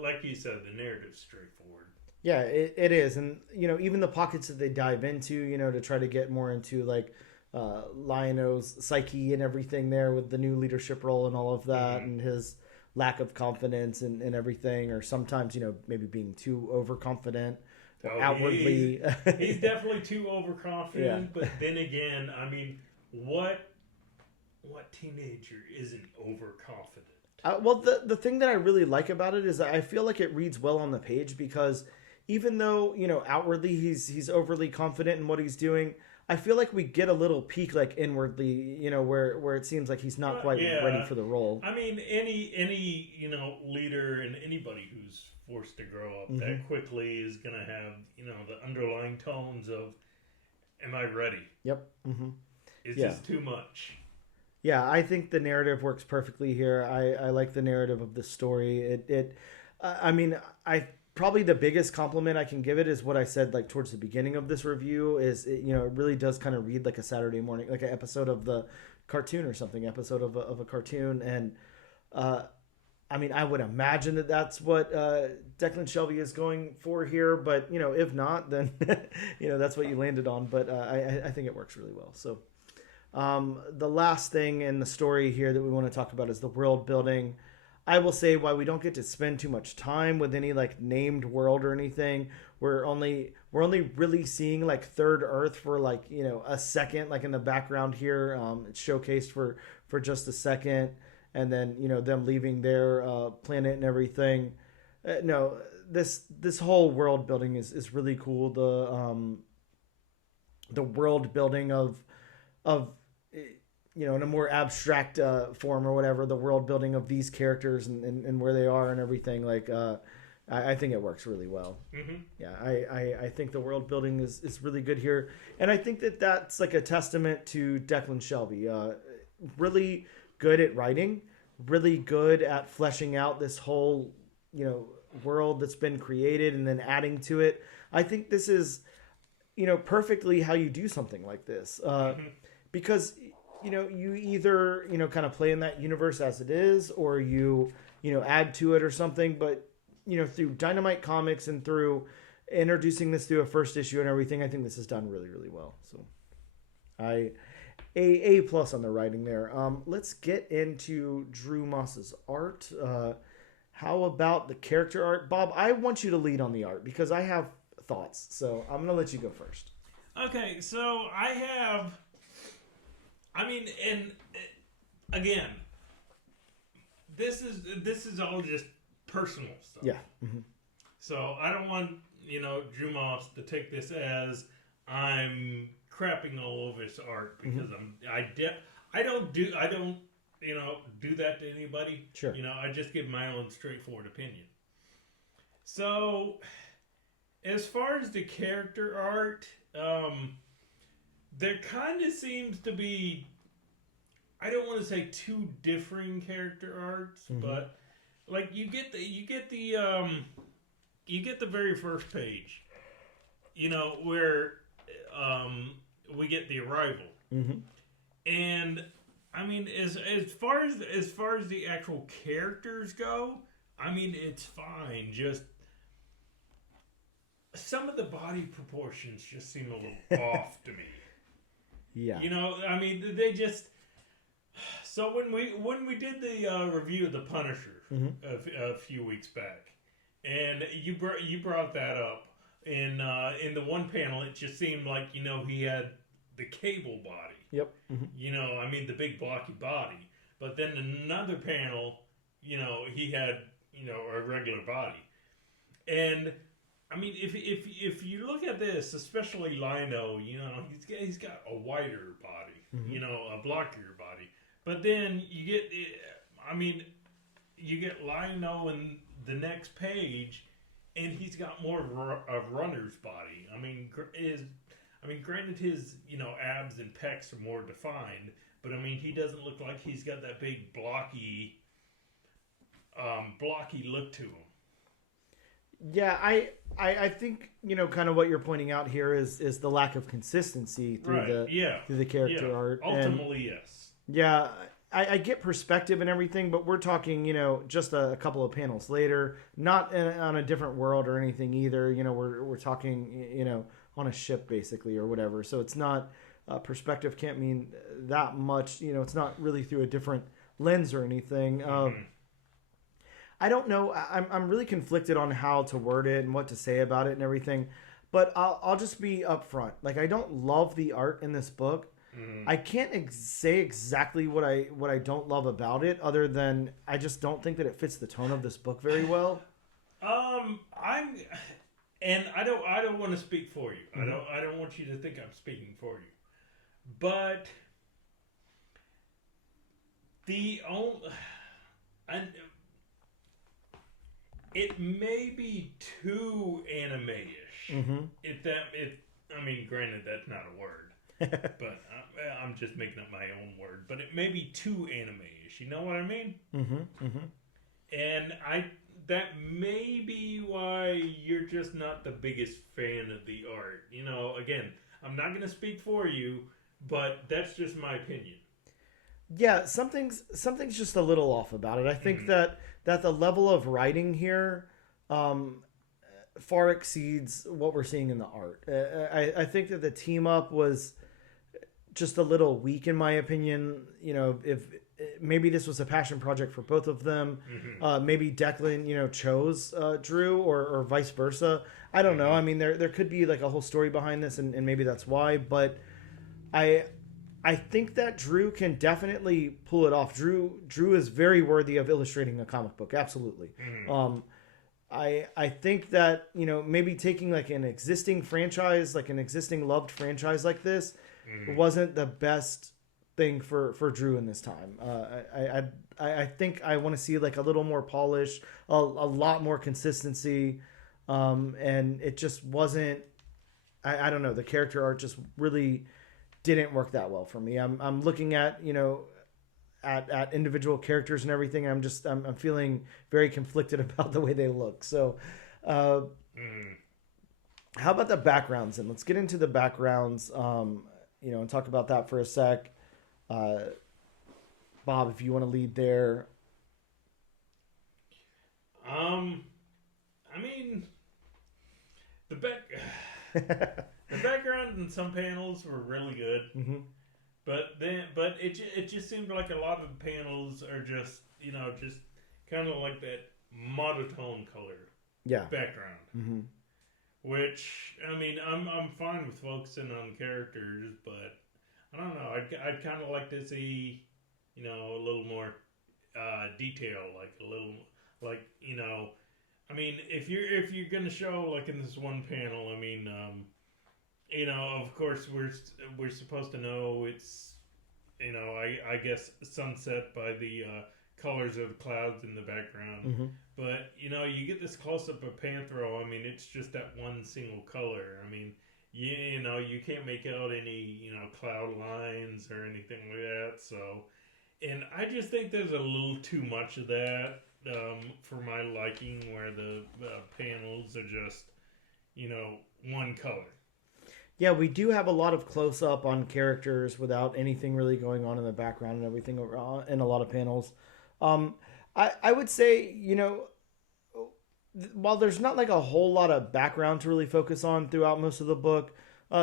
like you said, the narrative's straightforward. Yeah, it is. And, even the pockets that they dive into, to try to get more into, like, Lion-O's psyche and everything there with the new leadership role and all of that, and his lack of confidence and everything, or sometimes, maybe being too overconfident or outwardly. He's definitely too overconfident, but then again, I mean, what teenager isn't overconfident? Well, the thing that I really like about it is that I feel like it reads well on the page, because even though, outwardly he's overly confident in what he's doing, I feel like we get a little peek, like, inwardly, where it seems like he's not quite ready for the role. I mean, any leader and anybody who's forced to grow up that quickly is going to have, the underlying tones of, am I ready? Yep. It's just too much. Yeah, I think the narrative works perfectly here. I like the narrative of the story. I mean, probably the biggest compliment I can give it is what I said, like, towards the beginning of this review, is it really does kind of read like a Saturday morning, like an episode of the cartoon or something, episode of a cartoon. And I mean, I would imagine that that's what Declan Shalvey is going for here, but if not, then that's what you landed on. But I think it works really well. So the last thing in the story here that we want to talk about is the world building. I will say, while we don't get to spend too much time with any, like, named world or anything, we're only really seeing, like, Third Earth for, like, a second, like, in the background here. It's showcased for just a second, and then them leaving their planet and everything. No, this whole world building is really cool. The world building of in a more abstract form or whatever, the world building of these characters and where they are and everything, like, I think it works really well. Yeah, I think the world building is really good here, and I think that's like a testament to Declan Shalvey. Really good at writing, really good at fleshing out this whole world that's been created and then adding to it. I think this is perfectly how you do something like this, because you either, kind of play in that universe as it is, or you add to it or something. But, through Dynamite Comics and through introducing this through a first issue and everything, I think this is done really, really well. So A plus on the writing there. Let's get into Drew Moss's art. How about the character art? Bob, I want you to lead on the art because I have thoughts. So I'm going to let you go first. Okay, so and again, this is all just personal stuff. Yeah. So I don't want Drew Moss to take this as I'm crapping all over his art, because I don't do that to anybody. Sure. I just give my own straightforward opinion. So as far as the character art, there kind of seems to be, I don't want to say two differing character arts, but like you get the very first page, where we get the arrival, and I mean, as far as the actual characters go, I mean, it's fine. Just some of the body proportions just seem a little off to me. Yeah. I mean, they just. So when we did the review of the Punisher a few weeks back, and you brought that up in the one panel, it just seemed like he had the Cable body. Yep. I mean, the big blocky body. But then another panel, he had a regular body. And I mean, if you look at this, especially Lino, he's got a wider body, a blockier body. But then you get Lino in the next page, and he's got more of runner's body. I mean, granted his abs and pecs are more defined, but I mean he doesn't look like he's got that big blocky look to him. Yeah, I think kind of what you're pointing out here is the lack of consistency through the character art. Ultimately, yes. Yeah, I get perspective and everything, but we're talking just a couple of panels later, not on a different world or anything either. We're talking on a ship basically or whatever. So it's not perspective can't mean that much. It's not really through a different lens or anything. I don't know. I'm really conflicted on how to word it and what to say about it and everything. But I'll just be upfront. Like, I don't love the art in this book. I can't say exactly what I don't love about it, other than I just don't think that it fits the tone of this book very well. I don't want to speak for you. I don't want you to think I'm speaking for you. But it may be too anime-ish. I mean, granted, that's not a word, but I'm just making up my own word. But it may be too anime-ish. You know what I mean? And that may be why you're just not the biggest fan of the art. You know, again, I'm not going to speak for you, but that's just my opinion. Yeah, something's just a little off about it. I think that the level of writing here far exceeds what we're seeing in the art. I think that the team up was just a little weak, in my opinion. You know, if maybe this was a passion project for both of them, maybe Declan, chose Drew or vice versa. I don't know. I mean, there could be like a whole story behind this, and maybe that's why. But I think that Drew can definitely pull it off. Drew is very worthy of illustrating a comic book. Absolutely. I think that, maybe taking like an existing franchise, like an existing loved franchise like this, wasn't the best thing for Drew in this time. I think I want to see like a little more polish, a lot more consistency. And it just wasn't, I don't know. The character art just really didn't work that well for me. I'm looking at, at individual characters and everything. I'm feeling very conflicted about the way they look. So, how about the backgrounds? And let's get into the backgrounds, and talk about that for a sec. Bob, if you want to lead there. I mean, the background in some panels were really good, but it just seemed like a lot of the panels are just just kind of like that monotone color background. Which, I mean, I'm fine with focusing on characters, but I don't know. I'd kind of like to see a little more detail, like a little I mean, if you're gonna show like in this one panel, I mean, of course we're supposed to know it's, I guess sunset by the colors of the clouds in the background. But you get this close up of Panthro. I mean, it's just that one single color. I mean, you can't make out any cloud lines or anything like that. So, and I just think there's a little too much of that for my liking, where the panels are just one color. Yeah, we do have a lot of close up on characters without anything really going on in the background and everything in a lot of panels. I would say, while there's not like a whole lot of background to really focus on throughout most of the book,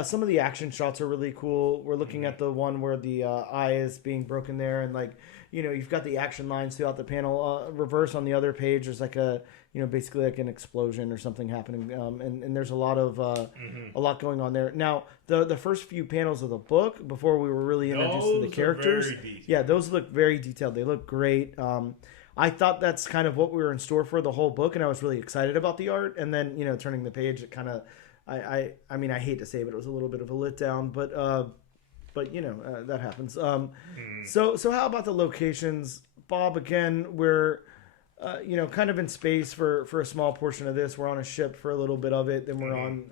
some of the action shots are really cool. We're looking at the one where the eye is being broken there, and like, you've got the action lines throughout the panel. Reverse on the other page, there's like a, basically like an explosion or something happening. And there's a lot going on there. Now, the first few panels of the book, before we were really introduced to the characters, those look very detailed. They look great. I thought that's kind of what we were in store for the whole book, and I was really excited about the art. And then, turning the page, it kind of, I mean, I hate to say it, but it was a little bit of a letdown. But that happens. So how about the locations, Bob? Again, we're kind of in space for a small portion of this. We're on a ship for a little bit of it. Then we're on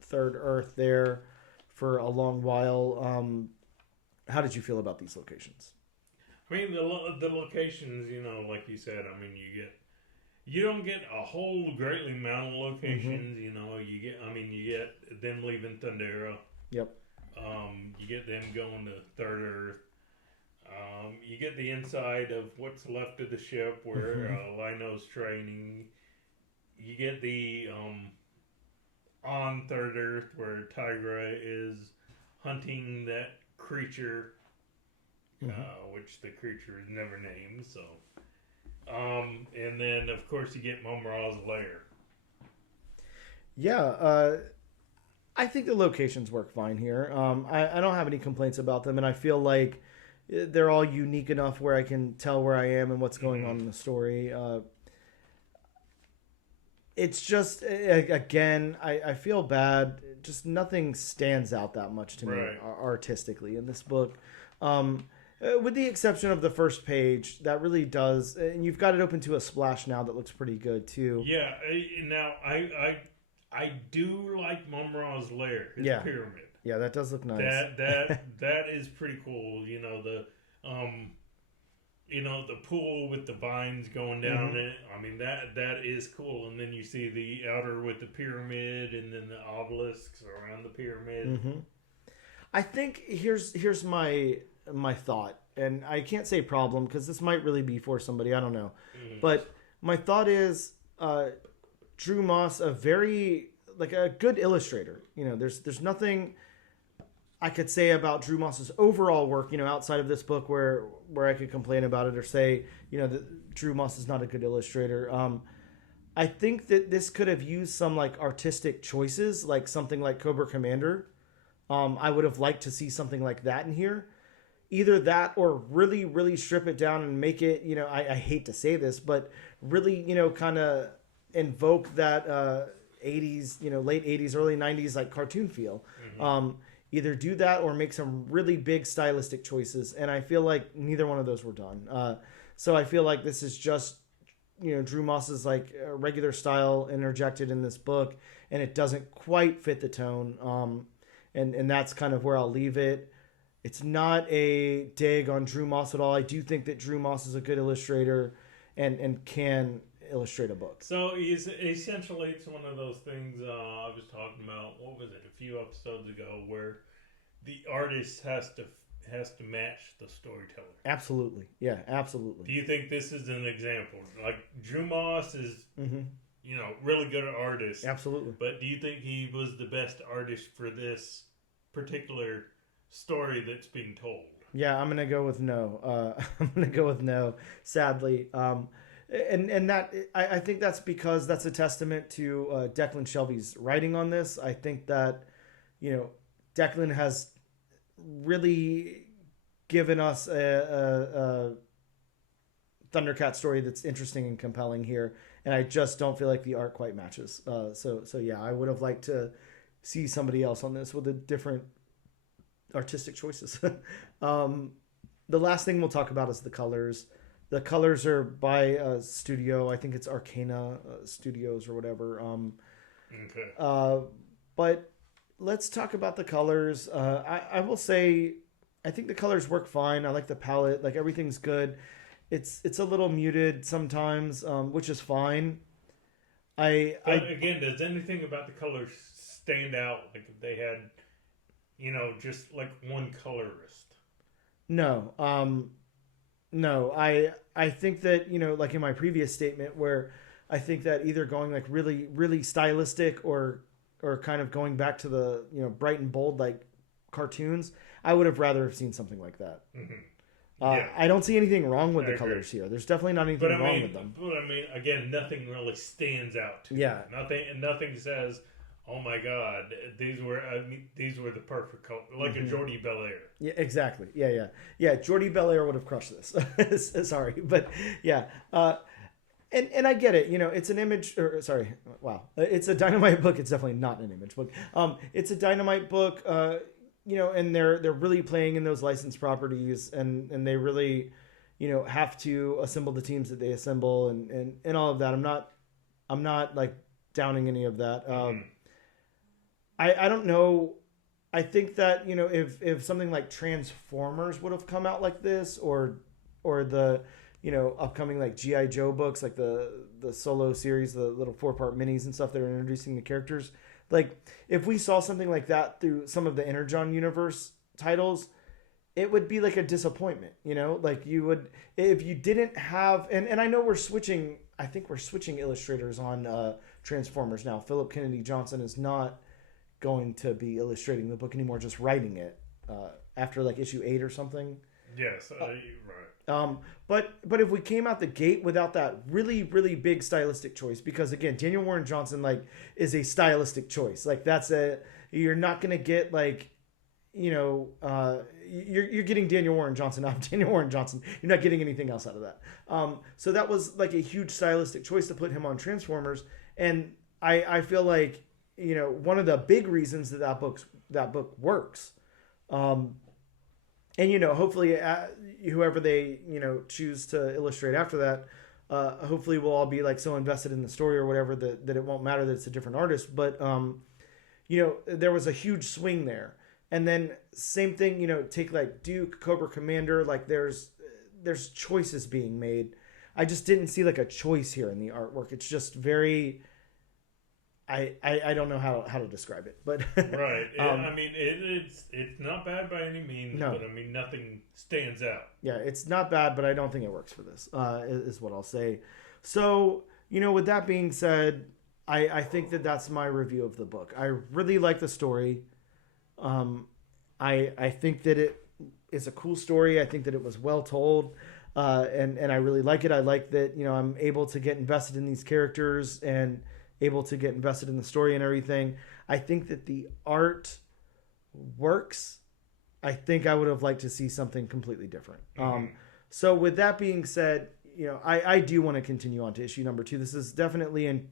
Third Earth there for a long while. How did you feel about these locations? I mean, the locations, like you said, I mean, you don't get a whole greatly amount of locations. You get them leaving Thundera. Yep. You get them going to Third Earth. You get the inside of what's left of the ship where Lino's training. You get the on Third Earth where Tigra is hunting that creature, which the creature is never named. So, And then, of course, you get Mumra's lair. Yeah, I think the locations work fine here. I don't have any complaints about them, and I feel like they're all unique enough where I can tell where I am and what's going on in the story. It's just, again, I feel bad. Just nothing stands out that much to me artistically in this book. With the exception of the first page, that really does. And you've got it open to a splash now that looks pretty good, too. Yeah, now I do like Mumra's lair, his pyramid. Yeah, that does look nice. That is pretty cool. The pool with the vines going down it. I mean, that is cool. And then you see the outer with the pyramid, and then the obelisks around the pyramid. I think here's my thought, and I can't say problem because this might really be for somebody. I don't know, but my thought is Drew Moss, a good illustrator. There's nothing I could say about Drew Moss's overall work, outside of this book where I could complain about it or say, that Drew Moss is not a good illustrator. I think that this could have used some artistic choices, like something like Cobra Commander. I would have liked to see something like that in here. Either that or really, really strip it down and make it, I hate to say this, but really, kind of invoke that 80s, late 80s, early 90s cartoon feel. Either do that or make some really big stylistic choices. And I feel like neither one of those were done. So I feel like this is just, Drew Moss's regular style interjected in this book, and it doesn't quite fit the tone. And that's kind of where I'll leave it. It's not a dig on Drew Moss at all. I do think that Drew Moss is a good illustrator and can illustrate a book. So essentially, it's one of those things I was talking about. What was it, a few episodes ago, where the artist has to match the storyteller. Absolutely, yeah, absolutely. Do you think this is an example? Drew Moss is, really good artist. Absolutely. But do you think he was the best artist for this particular story that's being told? Yeah, I'm gonna go with no. I'm gonna go with no. Sadly. And that I think that's because that's a testament to Declan Shalvey's writing on this. I think that Declan has really given us a Thundercat story that's interesting and compelling here, and I just don't feel like the art quite matches. So yeah, I would have liked to see somebody else on this with a different artistic choices. The last thing we'll talk about is the colors. The colors are by a studio. I think it's Arcana Studios or whatever. Okay. But let's talk about the colors. I will say, I think the colors work fine. I like the palette. Everything's good. It's a little muted sometimes, which is fine. Again, does anything about the colors stand out? If they had, just one colorist? No. No, I think that, in my previous statement where I think that either going really, really stylistic or kind of going back to the, bright and bold, cartoons, I would have rather have seen something like that. Yeah. I don't see anything wrong with the colors here. There's definitely not anything wrong with them. But again, nothing really stands out to me. Nothing says, oh my God, these were the perfect color, a Jordy Belair. Yeah, exactly. Yeah. Jordy Belair would have crushed this. Sorry, but yeah. And I get it. It's an image. It's a Dynamite book. It's definitely not an image book. It's a Dynamite book. And they're really playing in those licensed properties, and they really, have to assemble the teams that they assemble, and all of that. I'm not downing any of that. I don't know. I think that, if something like Transformers would have come out like this, or the, upcoming G.I. Joe books, the solo series, the little 4-part minis and stuff that are introducing the characters. If we saw something like that through some of the Energon universe titles, it would be a disappointment, you would, if you didn't have, and I know I think we're switching illustrators on Transformers now. Philip Kennedy Johnson is not going to be illustrating the book anymore, just writing it after issue 8 or something. Yes, right. But if we came out the gate without that really really big stylistic choice, because again, Daniel Warren Johnson like is a stylistic choice. Like that's a you're not gonna get like you're getting Daniel Warren Johnson out of Daniel Warren Johnson. You're not getting anything else out of that. So that was like a huge stylistic choice to put him on Transformers, and I feel like one of the big reasons that book works. And hopefully whoever they choose to illustrate after that, hopefully we'll all be like so invested in the story or whatever that it won't matter that it's a different artist. But there was a huge swing there. And then same thing, take like Duke, Cobra Commander, like there's choices being made. I just didn't see like a choice here in the artwork. It's just very I don't know how to describe it, but right. I mean, it's not bad by any means, no. But I mean, nothing stands out. Yeah, it's not bad, but I don't think it works for this. Is what I'll say. So with that being said, I think that's my review of the book. I really like the story. I think that it is a cool story. I think that it was well told, and I really like it. I like that I'm able to get invested in these characters and able to get invested in the story and everything. I think that the art works. I think I would have liked to see something completely different. Mm-hmm. So with that being said, I do want to continue on to issue number 2. This is definitely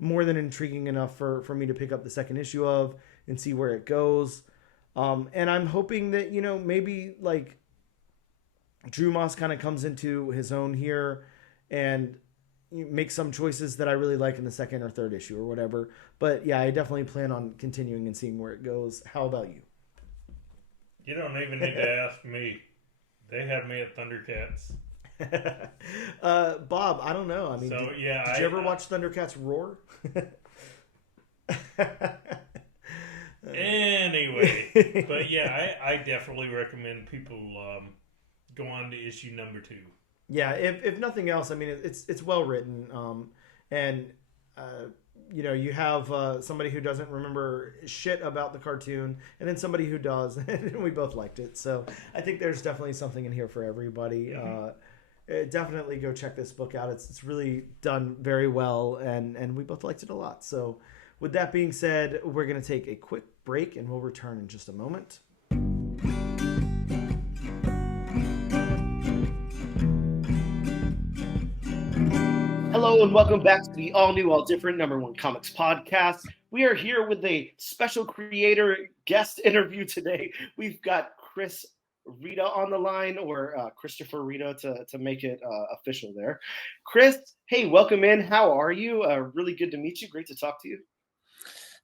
more than intriguing enough for me to pick up the second issue of and see where it goes. And I'm hoping that, maybe like Drew Moss kind of comes into his own here and make some choices that I really like in the second or third issue or whatever. But yeah, I definitely plan on continuing and seeing where it goes. How about you? You don't even need to ask me. They had me at Thundercats. Bob, I don't know. I mean, so, did you ever watch Thundercats roar? Anyway, but yeah, I definitely recommend people go on to issue number 2. Yeah, if nothing else, I mean it's well written, and you have somebody who doesn't remember shit about the cartoon, and then somebody who does, and we both liked it. So I think there's definitely something in here for everybody. Mm-hmm. Definitely go check this book out. It's really done very well, and we both liked it a lot. So with that being said, we're gonna take a quick break, and we'll return in just a moment. Hello and welcome back to the all-new, all-different #1 Comics podcast. We are here with a special creator guest interview today. We've got Chris Reda on the line, or Christopher Reda to make it official there. Chris, hey, welcome in. How are you? Really good to meet you. Great to talk to you.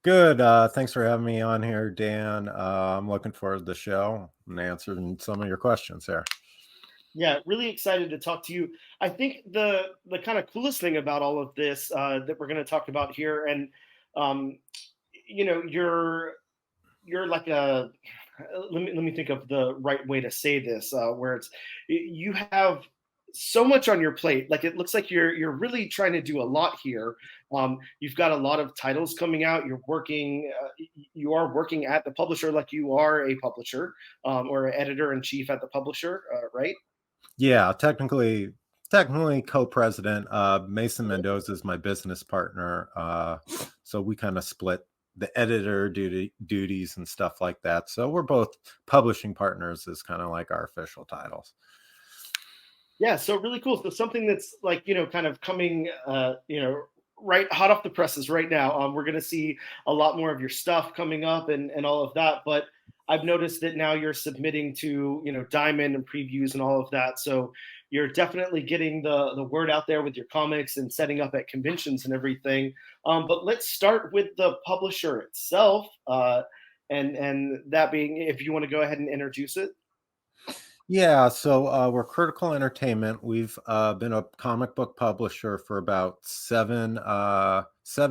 Good. Thanks for having me on here, Dan. I'm looking forward to the show and answering some of your questions here. Yeah, really excited to talk to you. I think the kind of coolest thing about all of this that we're going to talk about here, and you're like a let me think of the right way to say this, where it's you have so much on your plate. Like it looks like you're really trying to do a lot here. You've got a lot of titles coming out. You're working. You are working at the publisher, like you are a publisher or an editor-in-chief at the publisher, right? Yeah, technically co-president. Mason Mendoza is my business partner. So we kind of split the editor duties and stuff like that. So we're both publishing partners is kind of like our official titles. Yeah, so really cool. So something that's like, kind of coming, right hot off the presses right now. We're going to see a lot more of your stuff coming up and all of that. But I've noticed that now you're submitting to, Diamond and previews and all of that. So you're definitely getting the word out there with your comics and setting up at conventions and everything. But let's start with the publisher itself. And that being, if you want to go ahead and introduce it. Yeah, so we're Critical Entertainment. We've been a comic book publisher for about 7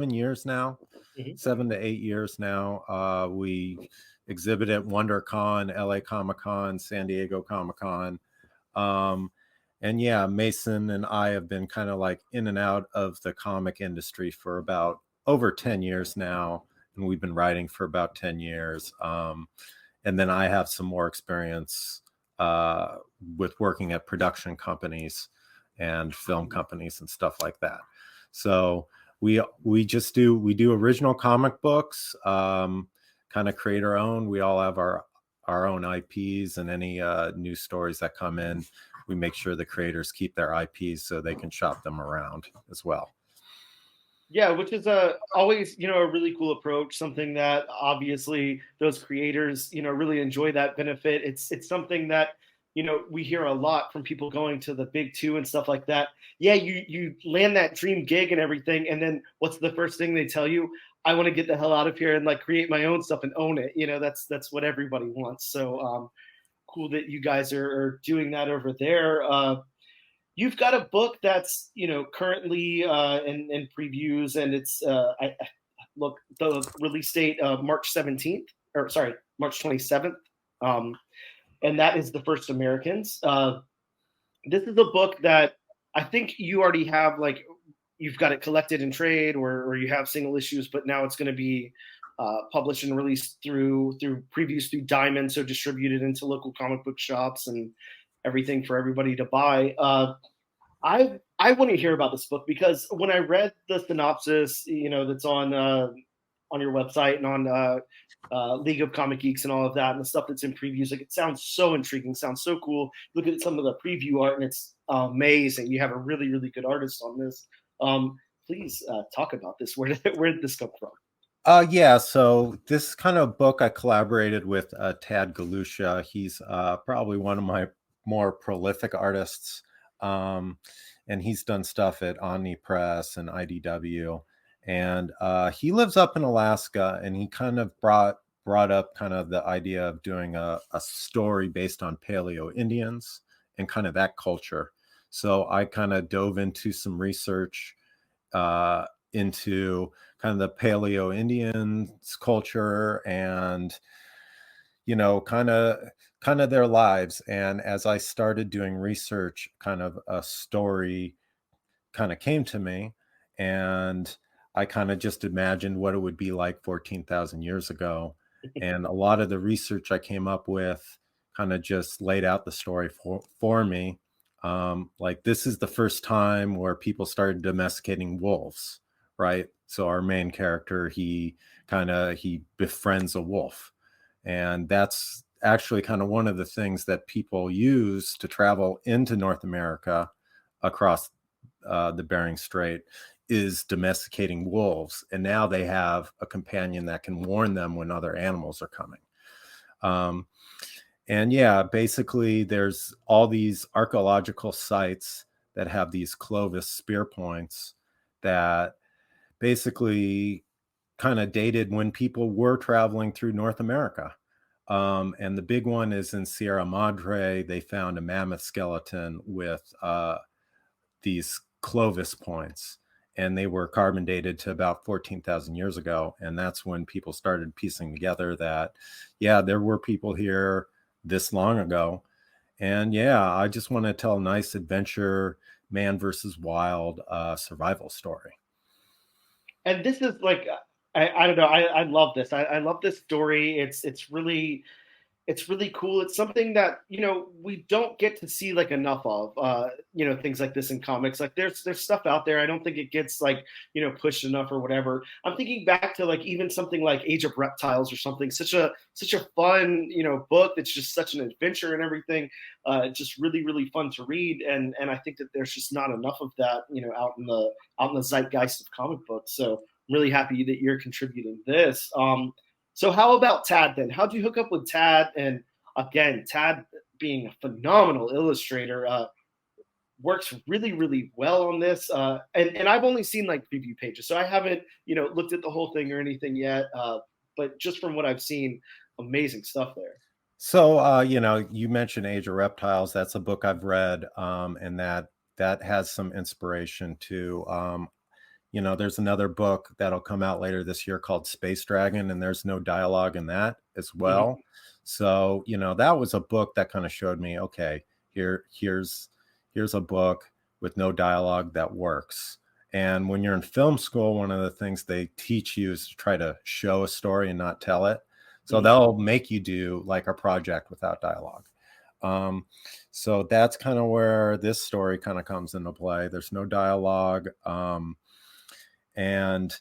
years now, mm-hmm. 7 to 8 years now. We exhibit at WonderCon, LA Comic-Con, San Diego Comic-Con. And yeah, Mason and I have been kind of like in and out of the comic industry for about over 10 years now. And we've been writing for about 10 years. And then I have some more experience with working at production companies and film companies and stuff like that. So we do original comic books, kind of create our own. We all have our own IPs, and any new stories that come in, we make sure the creators keep their IPs so they can shop them around as well. Yeah, which is always, a really cool approach, something that obviously those creators, really enjoy that benefit. It's something that, we hear a lot from people going to the big two and stuff like that. Yeah, you land that dream gig and everything, and then what's the first thing they tell you? I want to get the hell out of here and like create my own stuff and own it. That's what everybody wants. So cool that you guys are doing that over there. You've got a book that's currently in previews, and it's look, the release date March 17th, or sorry, March 27th, and that is The First Americans. This is a book that I think you already have, like you've got it collected in trade, or you have single issues, but now it's going to be published and released through previews through Diamond, so distributed into local comic book shops and everything for everybody to buy. I want to hear about this book, because when I read the synopsis, that's on your website and on League of Comic Geeks and all of that, and the stuff that's in previews, like it sounds so intriguing, sounds so cool. Look at some of the preview art, and it's amazing. You have a really, really good artist on this. Please talk about this. Where did this come from? Yeah, so this kind of book I collaborated with Tad Galusha. He's probably one of my more prolific artists, and he's done stuff at Omni Press and IDW, and he lives up in Alaska, and he kind of brought up kind of the idea of doing a story based on Paleo Indians and kind of that culture. So I kind of dove into some research into kind of the Paleo Indians culture, and kind of their lives. And as I started doing research, kind of a story kind of came to me, and I kind of just imagined what it would be like 14,000 years ago. And a lot of the research I came up with kind of just laid out the story for me. Like, this is the first time where people started domesticating wolves, right? So our main character, he befriends a wolf. And that's actually kind of one of the things that people use to travel into North America across the Bering Strait, is domesticating wolves. And now they have a companion that can warn them when other animals are coming. And yeah, basically there's all these archaeological sites that have these Clovis spear points that basically kind of dated when people were traveling through North America. And the big one is in Sierra Madre. They found a mammoth skeleton with these Clovis points, and they were carbon dated to about 14,000 years ago. And that's when people started piecing together that, yeah, there were people here this long ago. And yeah, I just want to tell a nice adventure, man versus wild survival story. And this is like, I don't know, I love this. I love this story. It's really cool. It's something that we don't get to see like enough of. Things like this in comics. Like there's stuff out there. I don't think it gets like pushed enough or whatever. I'm thinking back to like even something like Age of Reptiles or something. Such a fun book. That's just such an adventure and everything. Just really, really fun to read. And I think that there's just not enough of that out in the zeitgeist of comic books. So I'm really happy that you're contributing this. So how about Tad then? How'd you hook up with Tad? And again, Tad being a phenomenal illustrator, works really, really well on this. And I've only seen like preview pages, so I haven't, looked at the whole thing or anything yet. But just from what I've seen, amazing stuff there. So, you mentioned Age of Reptiles. That's a book I've read, and that has some inspiration too. There's another book that'll come out later this year called Space Dragon, and there's no dialogue in that as well. Mm-hmm. So, that was a book that kind of showed me, okay, here's a book with no dialogue that works. And when you're in film school, one of the things they teach you is to try to show a story and not tell it. So they'll make you do like a project without dialogue. So that's kind of where this story kind of comes into play. There's no dialogue. And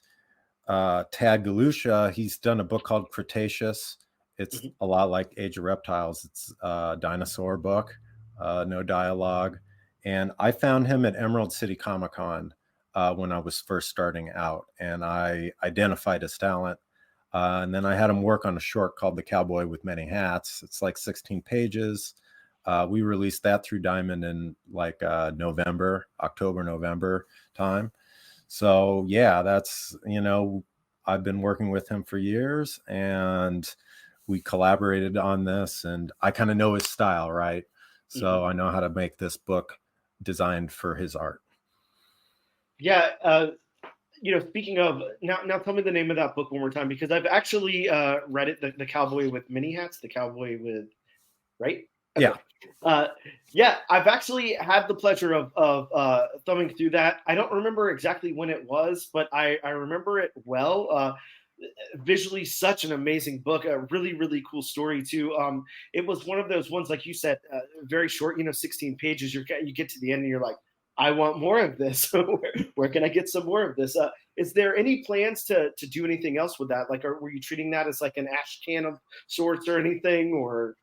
Tad Galusha, he's done a book called Cretaceous. It's a lot like Age of Reptiles. It's a dinosaur book, no dialogue. And I found him at Emerald City Comic Con when I was first starting out, and I identified his talent. And then I had him work on a short called The Cowboy with Many Hats. It's like 16 pages. We released that through Diamond in like October, November time. So yeah, that's, I've been working with him for years, and we collaborated on this, and I kind of know his style, right? So I know how to make this book designed for his art. Yeah. Speaking of, now tell me the name of that book one more time, because I've actually read it, the Cowboy with Many Hats, the Cowboy with, right? Okay. Yeah. I've actually had the pleasure of thumbing through that. I don't remember exactly when it was, but I remember it well. Visually, such an amazing book, a really, really cool story too. It was one of those ones, like you said, very short, 16 pages. You get to the end and you're like, I want more of this. Where can I get some more of this? Is there any plans to do anything else with that? Like, were you treating that as like an ash can of sorts or anything? Or,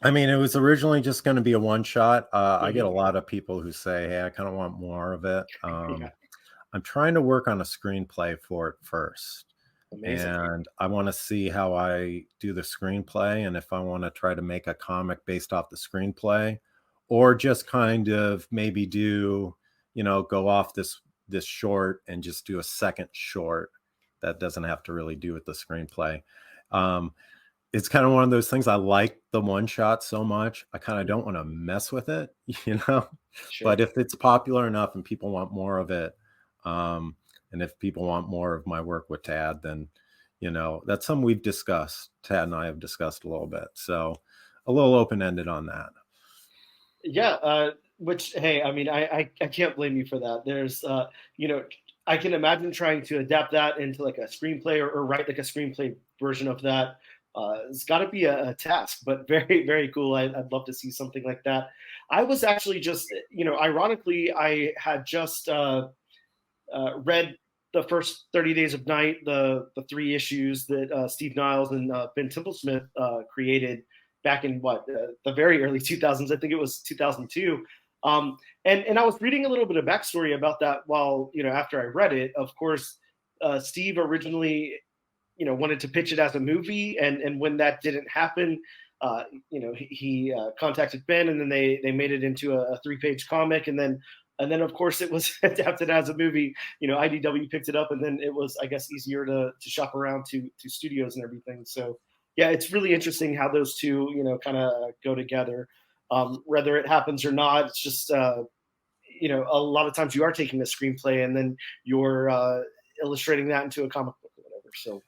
I mean, it was originally just going to be a one shot. I get a lot of people who say, hey, I kind of want more of it. I'm trying to work on a screenplay for it first. Amazing. And I want to see how I do the screenplay, and if I want to try to make a comic based off the screenplay, or just kind of maybe do, go off this short and just do a second short that doesn't have to really do with the screenplay. It's kind of one of those things. I like the one shot so much, I kind of don't want to mess with it, Sure. But if it's popular enough and people want more of it, and if people want more of my work with Tad, then, that's something we've discussed. Tad and I have discussed a little bit. So a little open-ended on that. Yeah. Which, hey, I mean, I can't blame you for that. There's, I can imagine trying to adapt that into like a screenplay or write like a screenplay version of that. It's got to be a task, but very, very cool. I'd love to see something like that. I was actually just, ironically, I had just read the first 30 Days of Night, the 3 issues that Steve Niles and Ben Templesmith created back in the very early 2000s. I think it was 2002. And I was reading a little bit of backstory about that while, after I read it. Of course, Steve originally, wanted to pitch it as a movie. And when that didn't happen, he contacted Ben, and then they made it into a 3-page comic. And then, of course, it was adapted as a movie. IDW picked it up, and then it was, I guess, easier to shop around to studios and everything. So, yeah, it's really interesting how those two, kind of go together. Whether it happens or not, it's just, a lot of times you are taking a screenplay and then you're illustrating that into a comic book or whatever.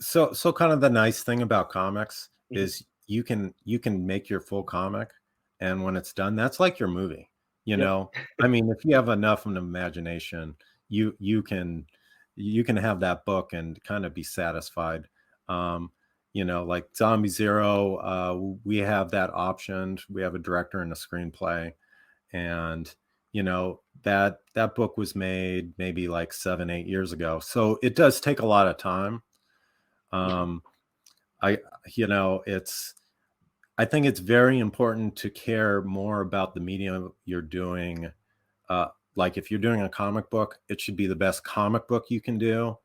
So kind of the nice thing about comics is you can make your full comic, and when it's done, that's like your movie. I mean, if you have enough of an imagination, you can have that book and kind of be satisfied. Like Zombie Zero, we have that optioned. We have a director and a screenplay, and that book was made maybe like 7-8 years ago. So it does take a lot of time. I think it's very important to care more about the medium you're doing. Like if you're doing a comic book, it should be the best comic book you can do,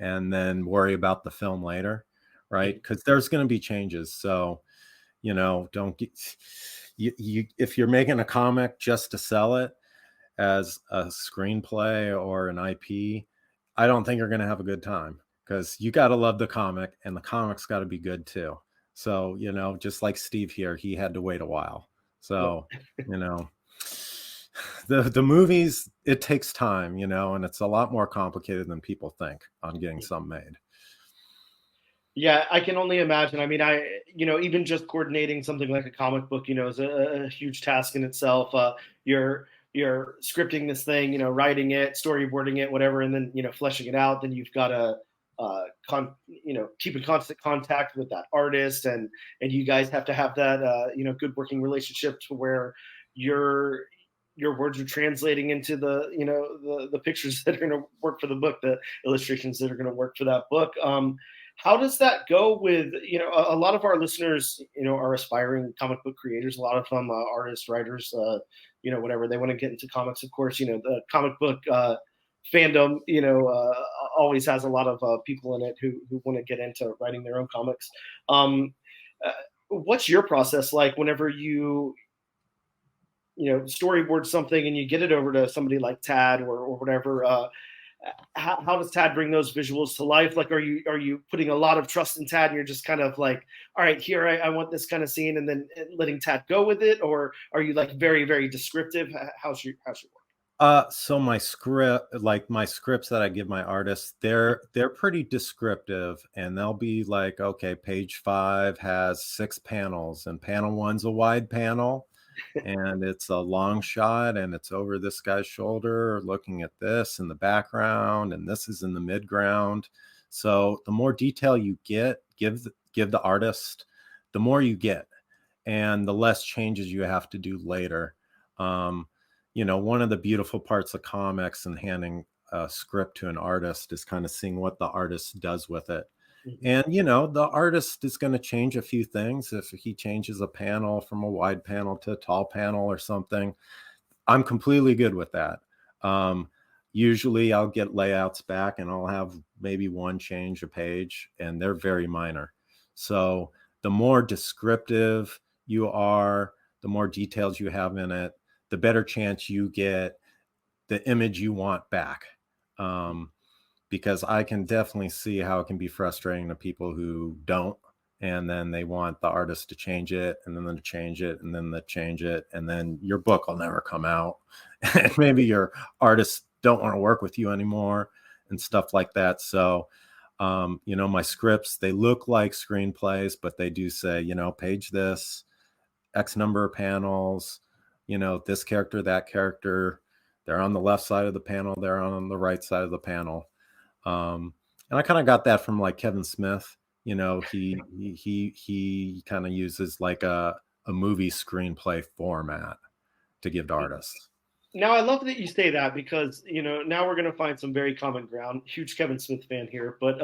and then worry about the film later, right? Because there's going to be changes. So, don't get if you're making a comic just to sell it as a screenplay or an IP, I don't think you're going to have a good time, because you got to love the comic, and the comic's got to be good too. So, just like Steve here, he had to wait a while. So, the movies, it takes time, and it's a lot more complicated than people think on getting something made. Yeah, I can only imagine. I mean, even just coordinating something like a comic book, is a huge task in itself. You're scripting this thing, writing it, storyboarding it, whatever, and then, fleshing it out. Then you've got to, keep in constant contact with that artist, and you guys have to have that good working relationship to where your words are translating into the pictures that are going to work for the book, the illustrations that are going to work for that book. How does that go with, a lot of our listeners, are aspiring comic book creators, a lot of them artists, writers, whatever, they want to get into comics. Of course, the comic book fandom, always has a lot of people in it who want to get into writing their own comics. What's your process like whenever you storyboard something and you get it over to somebody like Tad or whatever? How does Tad bring those visuals to life? Like, are you putting a lot of trust in Tad and you're just kind of like, all right, here, I want this kind of scene, and then letting Tad go with it? Or are you like very, very descriptive? How's your work? So my scripts that I give my artists, they're pretty descriptive, and they'll be like, okay, page 5 has 6 panels, and panel 1's a wide panel, and it's a long shot, and it's over this guy's shoulder looking at this in the background, and this is in the midground. So the more detail you give the artist, the more you get, and the less changes you have to do later. One of the beautiful parts of comics and handing a script to an artist is kind of seeing what the artist does with it. And, the artist is going to change a few things. If he changes a panel from a wide panel to a tall panel or something, I'm completely good with that. Usually I'll get layouts back and I'll have maybe one change a page, and they're very minor. So the more descriptive you are, the more details you have in it, the better chance you get the image you want back. Because I can definitely see how it can be frustrating to people who don't, and then they want the artist to change it, and then to change it, and then to change it, and then your book will never come out. And maybe your artists don't want to work with you anymore and stuff like that. So, my scripts, they look like screenplays, but they do say, page this, X number of panels, this character, that character, they're on the left side of the panel, they're on the right side of the panel. And I kind of got that from like Kevin Smith. He kind of uses like a movie screenplay format to give to artists. Now, I love that you say that, because now we're going to find some very common ground. Huge Kevin Smith fan here, but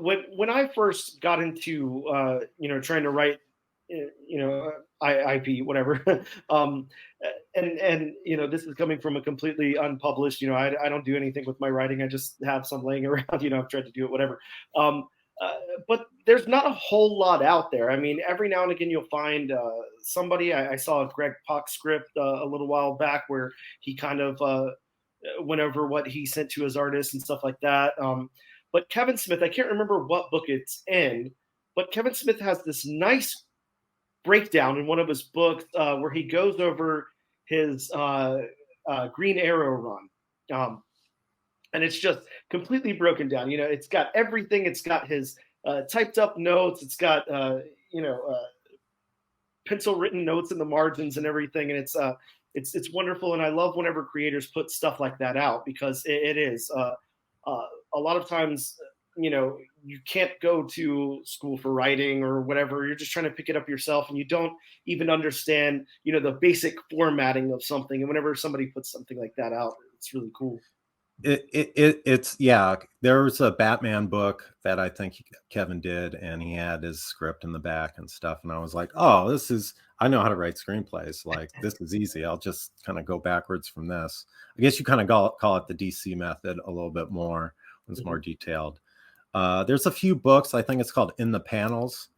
when I first got into trying to write, IP, whatever, and this is coming from a completely unpublished. I don't do anything with my writing. I just have some laying around. I've tried to do it, whatever. But there's not a whole lot out there. I mean, every now and again you'll find somebody. I saw a Greg Pak script a little while back where he kind of went over what he sent to his artists and stuff like that. But Kevin Smith, I can't remember what book it's in, but Kevin Smith has this nice breakdown in one of his books where he goes over his Green Arrow run. And it's just completely broken down. It's got everything. It's got his typed up notes. It's got, pencil written notes in the margins and everything. And it's wonderful. And I love whenever creators put stuff like that out, because it is a lot of times, you can't go to school for writing or whatever. You're just trying to pick it up yourself, and you don't even understand, the basic formatting of something. And whenever somebody puts something like that out, it's really cool. It's there was a Batman book that I think Kevin did, and he had his script in the back and stuff, and I was like, oh, I know how to write screenplays. Like, this is easy. I'll just kind of go backwards from this. I guess you kind of call it the DC method a little bit more. It's more detailed. There's a few books, I think it's called In the Panels,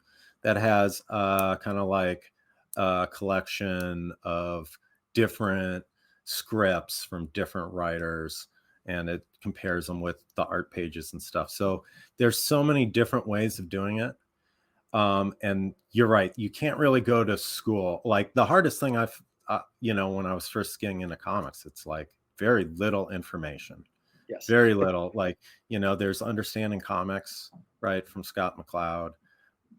that has kind of like a collection of different scripts from different writers, and it compares them with the art pages and stuff. So there's so many different ways of doing it. And you're right, you can't really go to school. Like, the hardest thing when I was first getting into comics, it's like very little information. Yes. Very little. Like, there's Understanding Comics, right, from Scott McCloud,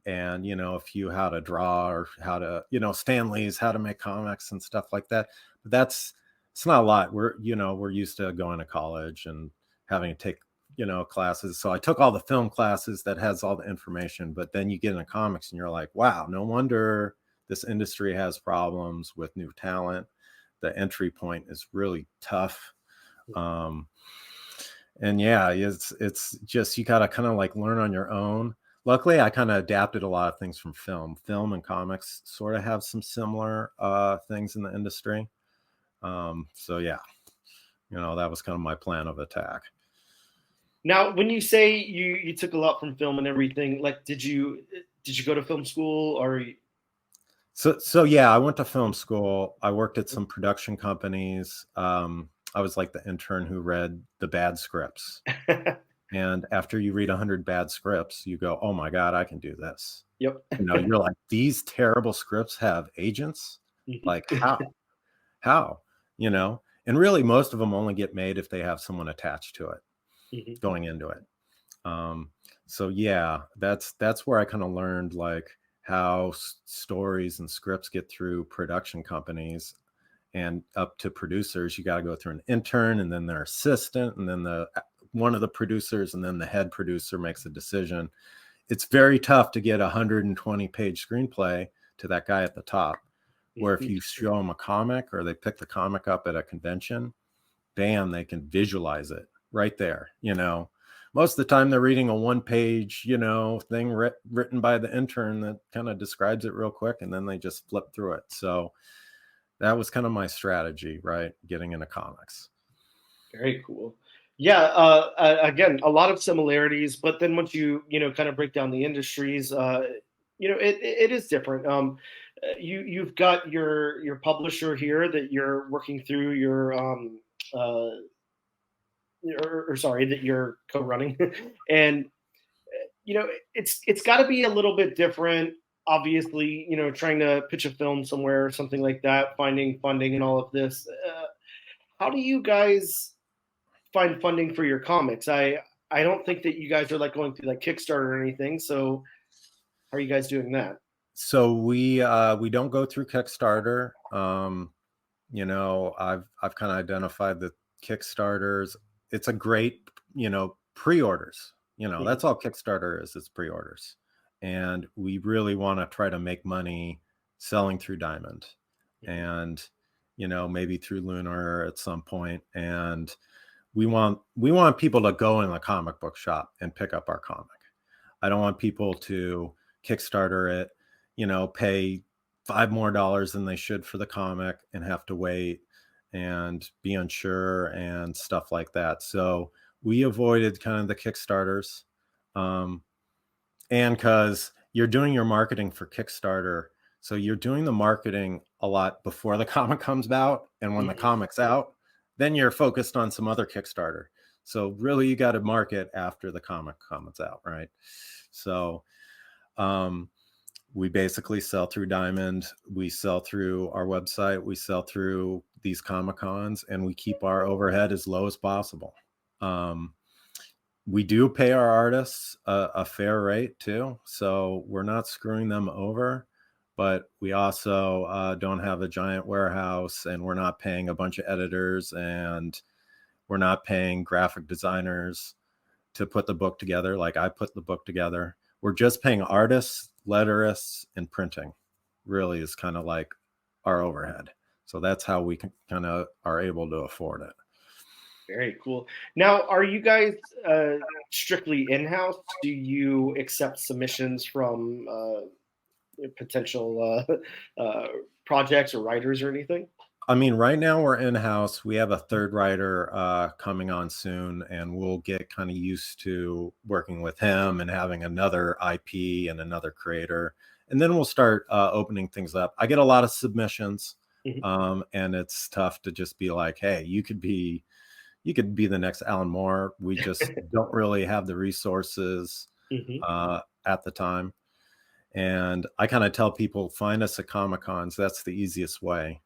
and a few how to draw, or how to, Stan Lee's How to Make Comics and stuff like that. But it's not a lot. We're used to going to college and having to take classes. So I took all the film classes that has all the information, but then you get into comics and you're like, wow, no wonder this industry has problems with new talent. The entry point is really tough. And yeah, it's just, you got to kind of like learn on your own. Luckily, I kind of adapted a lot of things from film. Film and comics sort of have some similar things in the industry. So yeah, that was kind of my plan of attack. Now, when you say you took a lot from film and everything, like, did you go to film school or? So yeah, I went to film school. I worked at some production companies. I was like the intern who read the bad scripts. And after you read 100 bad scripts, you go, oh my God, I can do this. Yep. You're like, these terrible scripts have agents? Like how? And really most of them only get made if they have someone attached to it going into it. So yeah, that's where I kind of learned like how stories and scripts get through production companies and up to producers. You got to go through an intern and then their assistant and then one of the producers, and then the head producer makes a decision. It's very tough to get a 120-page screenplay to that guy at the top, where if you show them a comic or they pick the comic up at a convention, bam, they can visualize it right there. Most of the time they're reading a 1-page, thing written by the intern that kind of describes it real quick, and then they just flip through it. So that was kind of my strategy, right? Getting into comics. Very cool. Yeah. Again, a lot of similarities, but then once you kind of break down the industries, it is different. You've got your publisher here that you're working through that you're co-running, and it's got to be a little bit different. Obviously, trying to pitch a film somewhere or something like that, finding funding and all of this. How do you guys find funding for your comics? I don't think that you guys are like going through like Kickstarter or anything. So how are you guys doing that? So we don't go through Kickstarter. I've kind of identified the Kickstarters. It's a great, pre-orders. That's all Kickstarter is. It's pre-orders. And we really want to try to make money selling through Diamond and, maybe through Lunar at some point. And we want people to go in the comic book shop and pick up our comic. I don't want people to Kickstarter it, pay $5 more than they should for the comic and have to wait and be unsure and stuff like that. So we avoided kind of the Kickstarters. And because you're doing your marketing for Kickstarter, so you're doing the marketing a lot before the comic comes out, and when the comic's out, then you're focused on some other Kickstarter. So really, you got to market after the comic comes out, right? So we basically sell through Diamond, we sell through our website, we sell through these Comic-Cons, and we keep our overhead as low as possible. We do pay our artists a fair rate too, so we're not screwing them over, but we also don't have a giant warehouse, and we're not paying a bunch of editors, and we're not paying graphic designers to put the book together like I put the book together. We're just paying artists, letterists, and printing really is kind of like our overhead. So that's how we kind of are able to afford it. Very cool. Now, are you guys strictly in-house? Do you accept submissions from potential projects or writers or anything? I mean, right now we're in-house. We have a third writer coming on soon, and we'll get kind of used to working with him and having another IP and another creator. And then we'll start opening things up. I get a lot of submissions, and it's tough to just be like, hey, you could be the next Alan Moore. We just don't really have the resources at the time. And I kind of tell people, find us at Comic-Cons. That's the easiest way.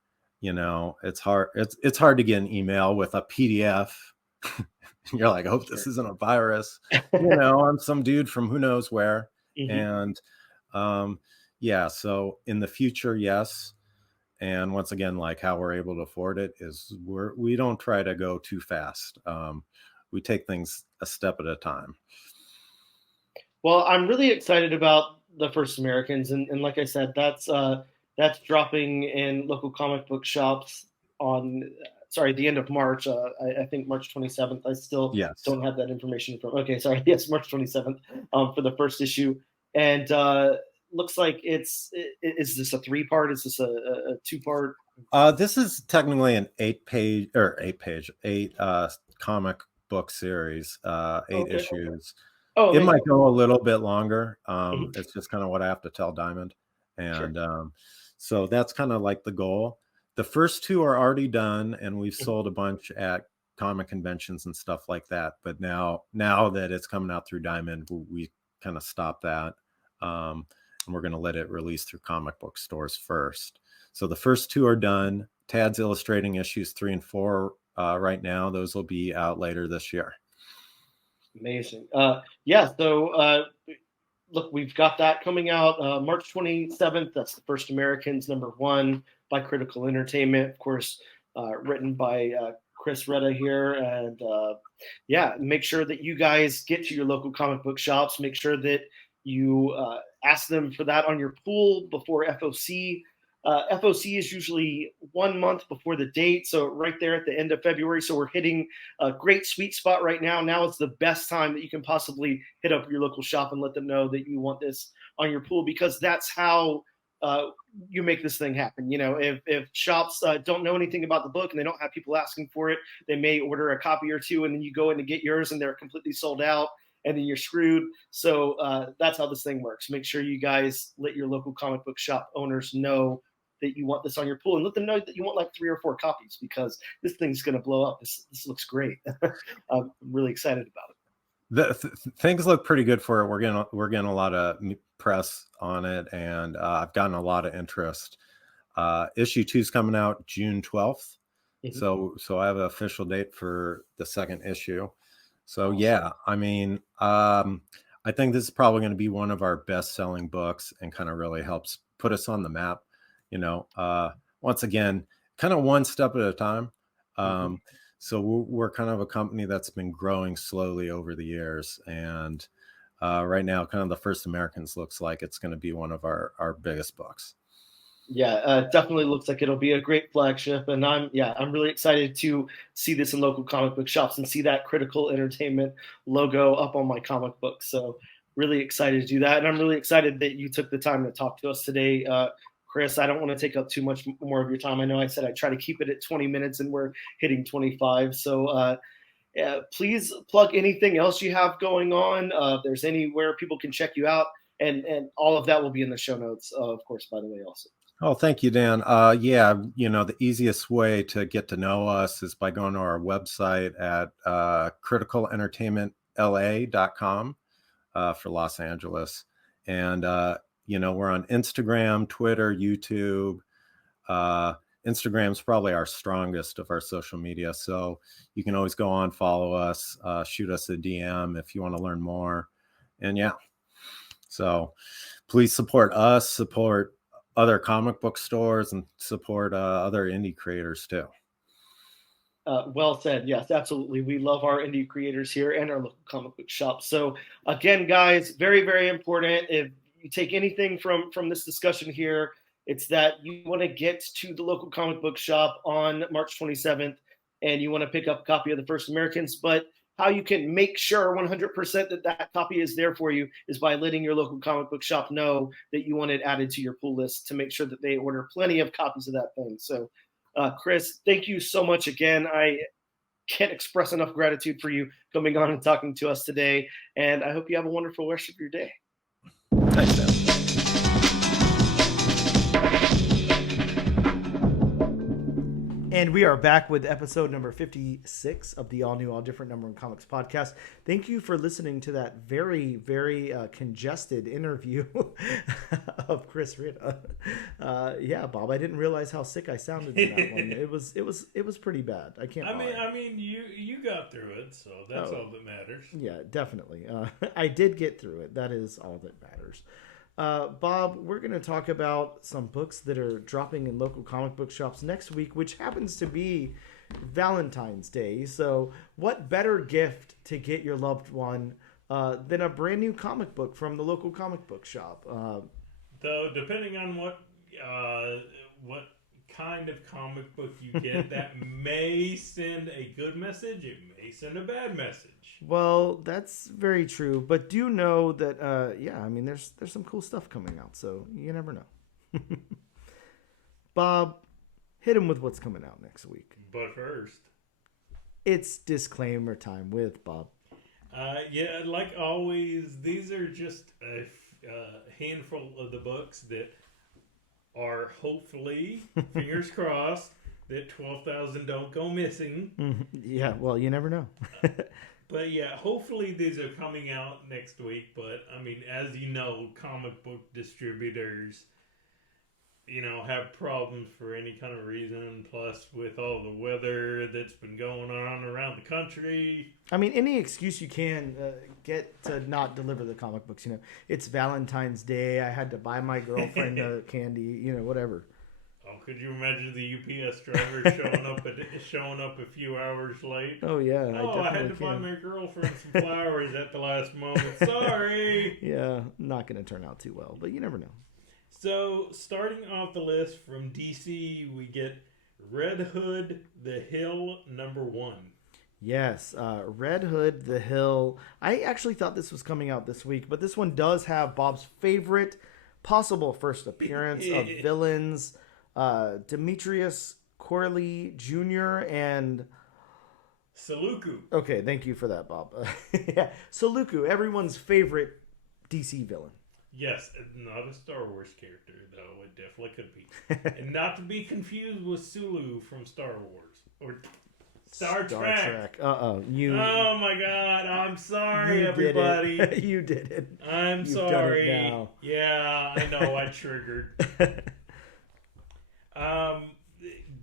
It's hard. It's hard to get an email with a PDF. You're like, I hope this isn't a virus. I'm some dude from who knows where. And yeah, so in the future, yes. And once again, like how we're able to afford it is we don't try to go too fast. we take things a step at a time. Well, I'm really excited about the First Americans, and like I said, that's dropping in local comic book shops on the end of March. I think March 27th. I still don't have that information from. Okay, sorry. Yes, March 27th for the first issue, and looks like is this a 3-part? Is this a 2-part? This is technically an 8 comic book series, 8 issues. Oh, it might go a little bit longer. It's just kind of what I have to tell Diamond. And so that's kind of like the goal. The first 2 are already done, and we've sold a bunch at comic conventions and stuff like that. But now that it's coming out through Diamond, we kind of stopped that. And we're going to let it release through comic book stores first. So the first 2 are done. Tad's illustrating issues 3 and 4 right now. Those will be out later this year. Amazing. So look, we've got that coming out March 27th. That's the First Americans #1 by Critical Entertainment, of course, written by Chris Reda here. And make sure that you guys get to your local comic book shops. Make sure that you ask them for that on your pool before FOC. FOC is usually 1 month before the date, so right there at the end of February. So we're hitting a great sweet spot right now. Now is the best time that you can possibly hit up your local shop and let them know that you want this on your pool, because that's how you make this thing happen. You know, if shops don't know anything about the book and they don't have people asking for it, they may order a copy or 2, and then you go in to get yours and they're completely sold out, and then you're screwed. So that's how this thing works. Make sure you guys let your local comic book shop owners know that you want this on your pool, and let them know that you want like 3 or 4 copies, because this thing's going to blow up. This looks great. I'm really excited about it. Things look pretty good for it. We're getting a lot of press on it, and I've gotten a lot of interest. Issue 2 is coming out June 12th. So I have an official date for the 2nd issue. So awesome. I mean, I think this is probably going to be one of our best selling books, and kind of really helps put us on the map. You know, once again, kind of one step at a time. So we're kind of a company that's been growing slowly over the years. And right now, kind of the First Americans looks like it's going to be one of our biggest books. Yeah, definitely looks like it'll be a great flagship. And I'm really excited to see this in local comic book shops and see that Critical Entertainment logo up on my comic book. So really excited to do that. And I'm really excited that you took the time to talk to us today. Chris, I don't want to take up too much more of your time. I know I said I try to keep it at 20 minutes, and we're hitting 25. So please plug anything else you have going on. If there's anywhere people can check you out, and all of that will be in the show notes, of course, by the way, also. Oh, thank you, Dan. The easiest way to get to know us is by going to our website at criticalentertainmentla.com for Los Angeles. And we're on Instagram, Twitter, YouTube. Instagram's probably our strongest of our social media. So you can always go on, follow us, shoot us a DM if you want to learn more. And so please support us, support other comic book stores, and support other indie creators too. Well said. Yes, absolutely. We love our indie creators here and our local comic book shops. So again, guys, very, very important. If you take anything from this discussion here, it's that you want to get to the local comic book shop on March 27th, and you want to pick up a copy of the First Americans. But how you can make sure 100% that copy is there for you is by letting your local comic book shop know that you want it added to your pool list, to make sure that they order plenty of copies of that thing. So Chris, thank you so much again. I can't express enough gratitude for you coming on and talking to us today. And I hope you have a wonderful rest of your day. Thanks, Dan. And we are back with episode number 56 of the all new, all different #1 Comics podcast. Thank you for listening to that very, very congested interview of Chris Reda. Bob, I didn't realize how sick I sounded in that one. It was pretty bad. I can't. I mean, you got through it, so that's all that matters. Yeah, definitely. I did get through it. That is all that matters. Bob, we're going to talk about some books that are dropping in local comic book shops next week, which happens to be Valentine's Day. So what better gift to get your loved one than a brand new comic book from the local comic book shop? Though, depending on what kind of comic book you get, that may send a good message. It may send a bad message. Well, that's very true. But do know that, I mean, there's some cool stuff coming out. So you never know. Bob, hit him with what's coming out next week. But first, it's disclaimer time with Bob. Like always, these are just a handful of the books that are hopefully, fingers crossed, that 12,000 don't go missing. Mm-hmm. Yeah, well, you never know. But yeah, hopefully these are coming out next week. But I mean, as you know, comic book distributors, have problems for any kind of reason. Plus, with all the weather that's been going on around the country. I mean, any excuse you can get to not deliver the comic books. It's Valentine's Day. I had to buy my girlfriend candy. Whatever. Oh, could you imagine the UPS driver showing up a few hours late? Oh yeah. I had to buy my girlfriend some flowers at the last moment. Sorry. Yeah, not going to turn out too well, but you never know. So, starting off the list from DC, we get Red Hood, The Hill, #1. Yes, Red Hood, The Hill. I actually thought this was coming out this week, but this one does have Bob's favorite possible first appearance of villains, Demetrius Corley Jr. and... Saluku. Okay, thank you for that, Bob. Yeah, Saluku, everyone's favorite DC villain. Yes, not a Star Wars character, though. It definitely could be. And not to be confused with Sulu from Star Wars. Or Star Trek. Uh-oh. Oh, my God. I'm sorry, everybody. You did it. I'm sorry. Done it now. Yeah, I know. I triggered.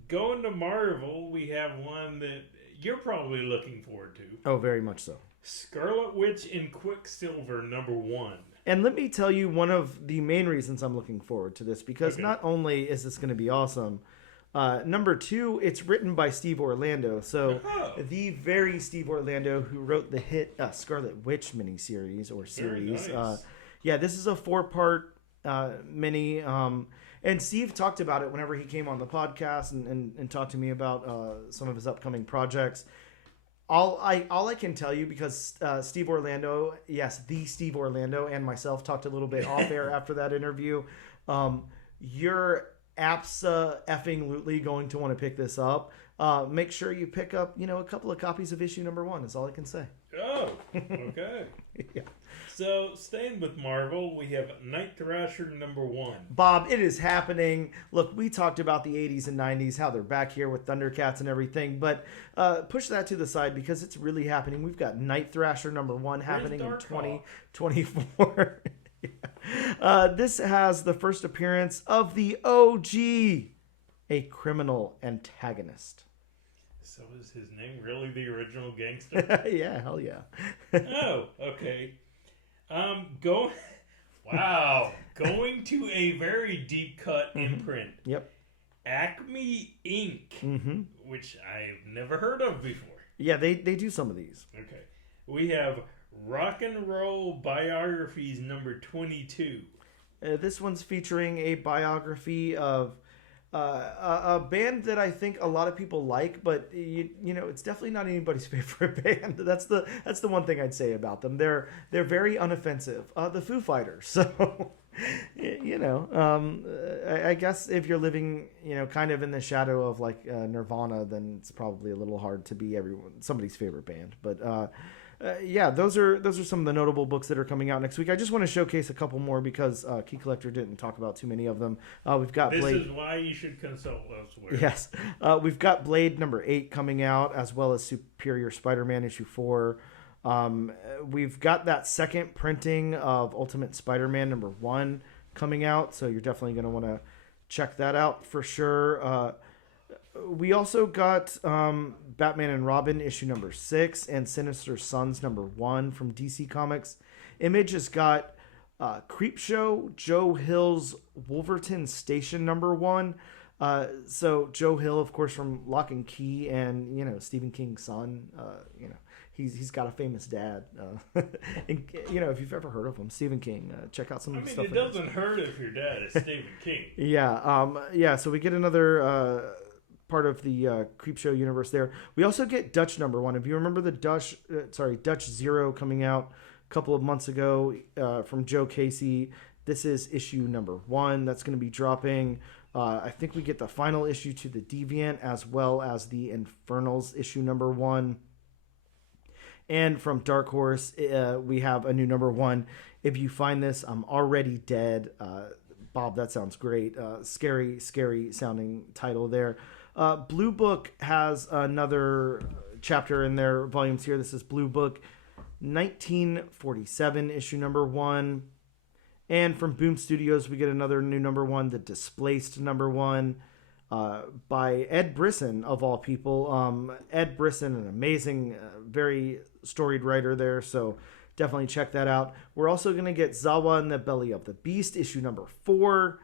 Going to Marvel, we have one that you're probably looking forward to. Oh, very much so. Scarlet Witch and Quicksilver, #1. And let me tell you one of the main reasons I'm looking forward to this, because not only is this going to be awesome, #2, it's written by Steve Orlando. So the very Steve Orlando who wrote the hit Scarlet Witch miniseries or series. Nice. This is a 4-part mini. And Steve talked about it whenever he came on the podcast and talked to me about some of his upcoming projects. All I can tell you, because Steve Orlando, yes, the Steve Orlando, and myself talked a little bit off air after that interview. You're abso-effing-lutely going to want to pick this up. Make sure you pick up, a couple of copies of issue #1 is all I can say. Oh, okay. Yeah. So, staying with Marvel, we have Night Thrasher #1. Bob, it is happening. Look, we talked about the 80s and 90s, how they're back here with Thundercats and everything, but push that to the side because it's really happening. We've got Night Thrasher #1 happening in 2024. This has the first appearance of the OG, a criminal antagonist. So is his name really the original gangster? Yeah, hell yeah. Oh, okay. Going to a very deep cut imprint. Yep. Acme Inc., which I've never heard of before. Yeah, they do some of these. Okay. We have Rock and Roll Biographies #22. This one's featuring a biography of a band that I think a lot of people like, but it's definitely not anybody's favorite band. That's the one thing I'd say about them. They're very unoffensive. The Foo Fighters. So I guess if you're living kind of in the shadow of like Nirvana, then it's probably a little hard to be somebody's favorite band. But those are some of the notable books that are coming out next week. I just want to showcase a couple more because Key Collector didn't talk about too many of them. We've got Blade. This is why you should consult elsewhere. Yes. We've got Blade #8 coming out, as well as Superior Spider-Man #4. We've got that second printing of Ultimate Spider-Man #1 coming out, so you're definitely going to want to check that out for sure. We also got Batman and Robin #6 and Sinister Sons #1 from DC Comics. Image has got Creepshow, Joe Hill's Wolverton Station #1. So Joe Hill, of course, from Lock and Key, and Stephen King's son. He's got a famous dad. And, if you've ever heard of him, Stephen King, check out some of the stuff. It doesn't hurt if your dad is Stephen King. Yeah. So we get another part of the Creepshow universe there. We also get Dutch #1. If you remember the Dutch Zero coming out a couple of months ago from Joe Casey, this is issue #1 that's going to be dropping. I think we get the final issue to the Deviant as well as the Infernals issue #1. And from Dark Horse, we have a new #1. If you find this, I'm already dead. Bob, that sounds great. Scary sounding title there. Blue Book has another chapter in their volumes here. This is Blue Book 1947, issue #1. And from Boom Studios, we get another new #1, The Displaced #1, by Ed Brisson, of all people. Ed Brisson, an amazing, very storied writer there, so definitely check that out. We're also going to get Zawa in the Belly of the Beast, issue #4.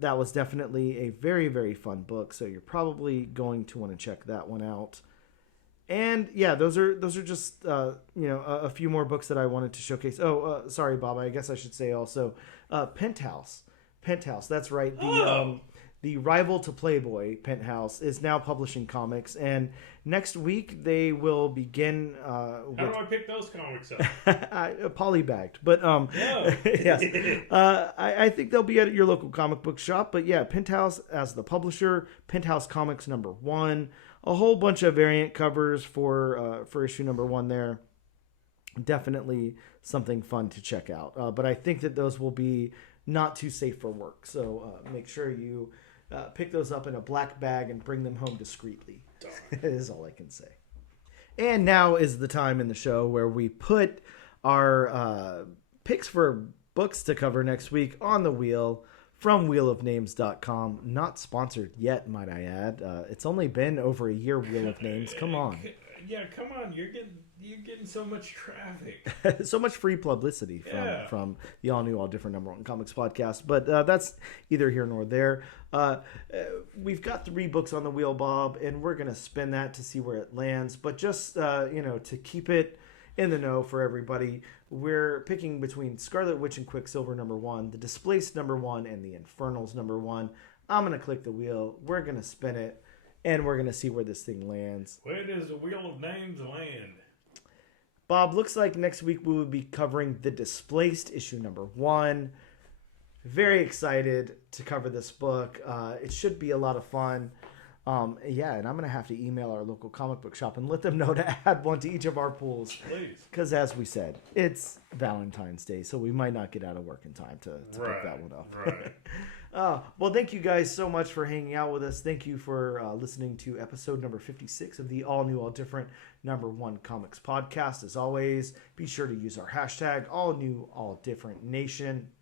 That was definitely a very, very fun book, so you're probably going to want to check that one out. And yeah, those are just a few more books that I wanted to showcase. Sorry, Bob. I guess I should say also Penthouse. That's right. The rival to Playboy, Penthouse, is now publishing comics, and next week they will begin. How do I pick those comics up? Polybagged, but yes. I think they'll be at your local comic book shop. But yeah, Penthouse as the publisher, Penthouse Comics #1. A whole bunch of variant covers for issue #1 there. Definitely something fun to check out. But I think that those will be not too safe for work. So make sure you pick those up in a black bag and bring them home discreetly. That is all I can say. And now is the time in the show where we put our picks for books to cover next week on the wheel. From wheelofnames.com. Not sponsored yet, might I add. It's only been over a year, Wheel of Names. Come on. Yeah, come on. You're getting so much traffic. So much free publicity from the all-new, all-different #1 Comics podcast. But that's either here nor there. We've got 3 books on the wheel, Bob, and we're going to spin that to see where it lands. But just, to keep it in the know for everybody, we're picking between Scarlet Witch and Quicksilver #1, The Displaced #1, and The Infernals #1. I'm going to click the wheel. We're going to spin it, and we're going to see where this thing lands. Where does the Wheel of Names land? Bob, looks like next week we will be covering The Displaced issue #1. Very excited to cover this book. It should be a lot of fun. And I'm going to have to email our local comic book shop and let them know to add one to each of our pools. Please. Because as we said, it's Valentine's Day, so we might not get out of work in time to pick that one up. Right. Well, thank you guys so much for hanging out with us. Thank you for listening to episode number 56 of the all-new, all-different #1 Comics podcast. As always, be sure to use our hashtag all-new, all-different nation.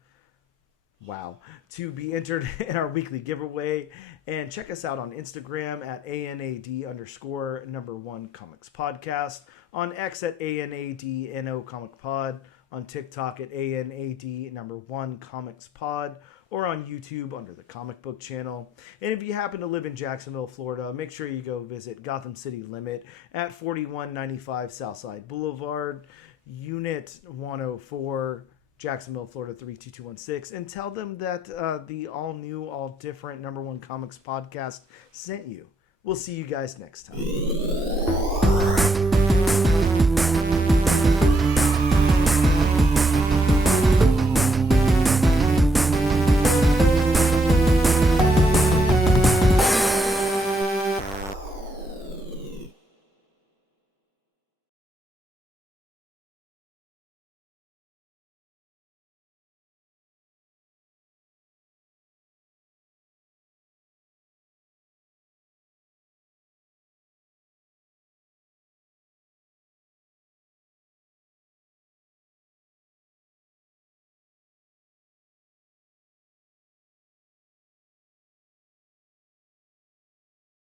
Wow. To be entered in our weekly giveaway. And check us out on Instagram at ANAD_1 Comics Podcast. On X at ANADNO Comic Pod. On TikTok at ANAD1 Comics Pod. Or on YouTube under the Comic Book Channel. And if you happen to live in Jacksonville, Florida, make sure you go visit Gotham City Limit at 4195 Southside Boulevard, Unit 104, Jacksonville, Florida 32216, and tell them that the all-new, all-different #1 Comics podcast sent you. We'll see you guys next time.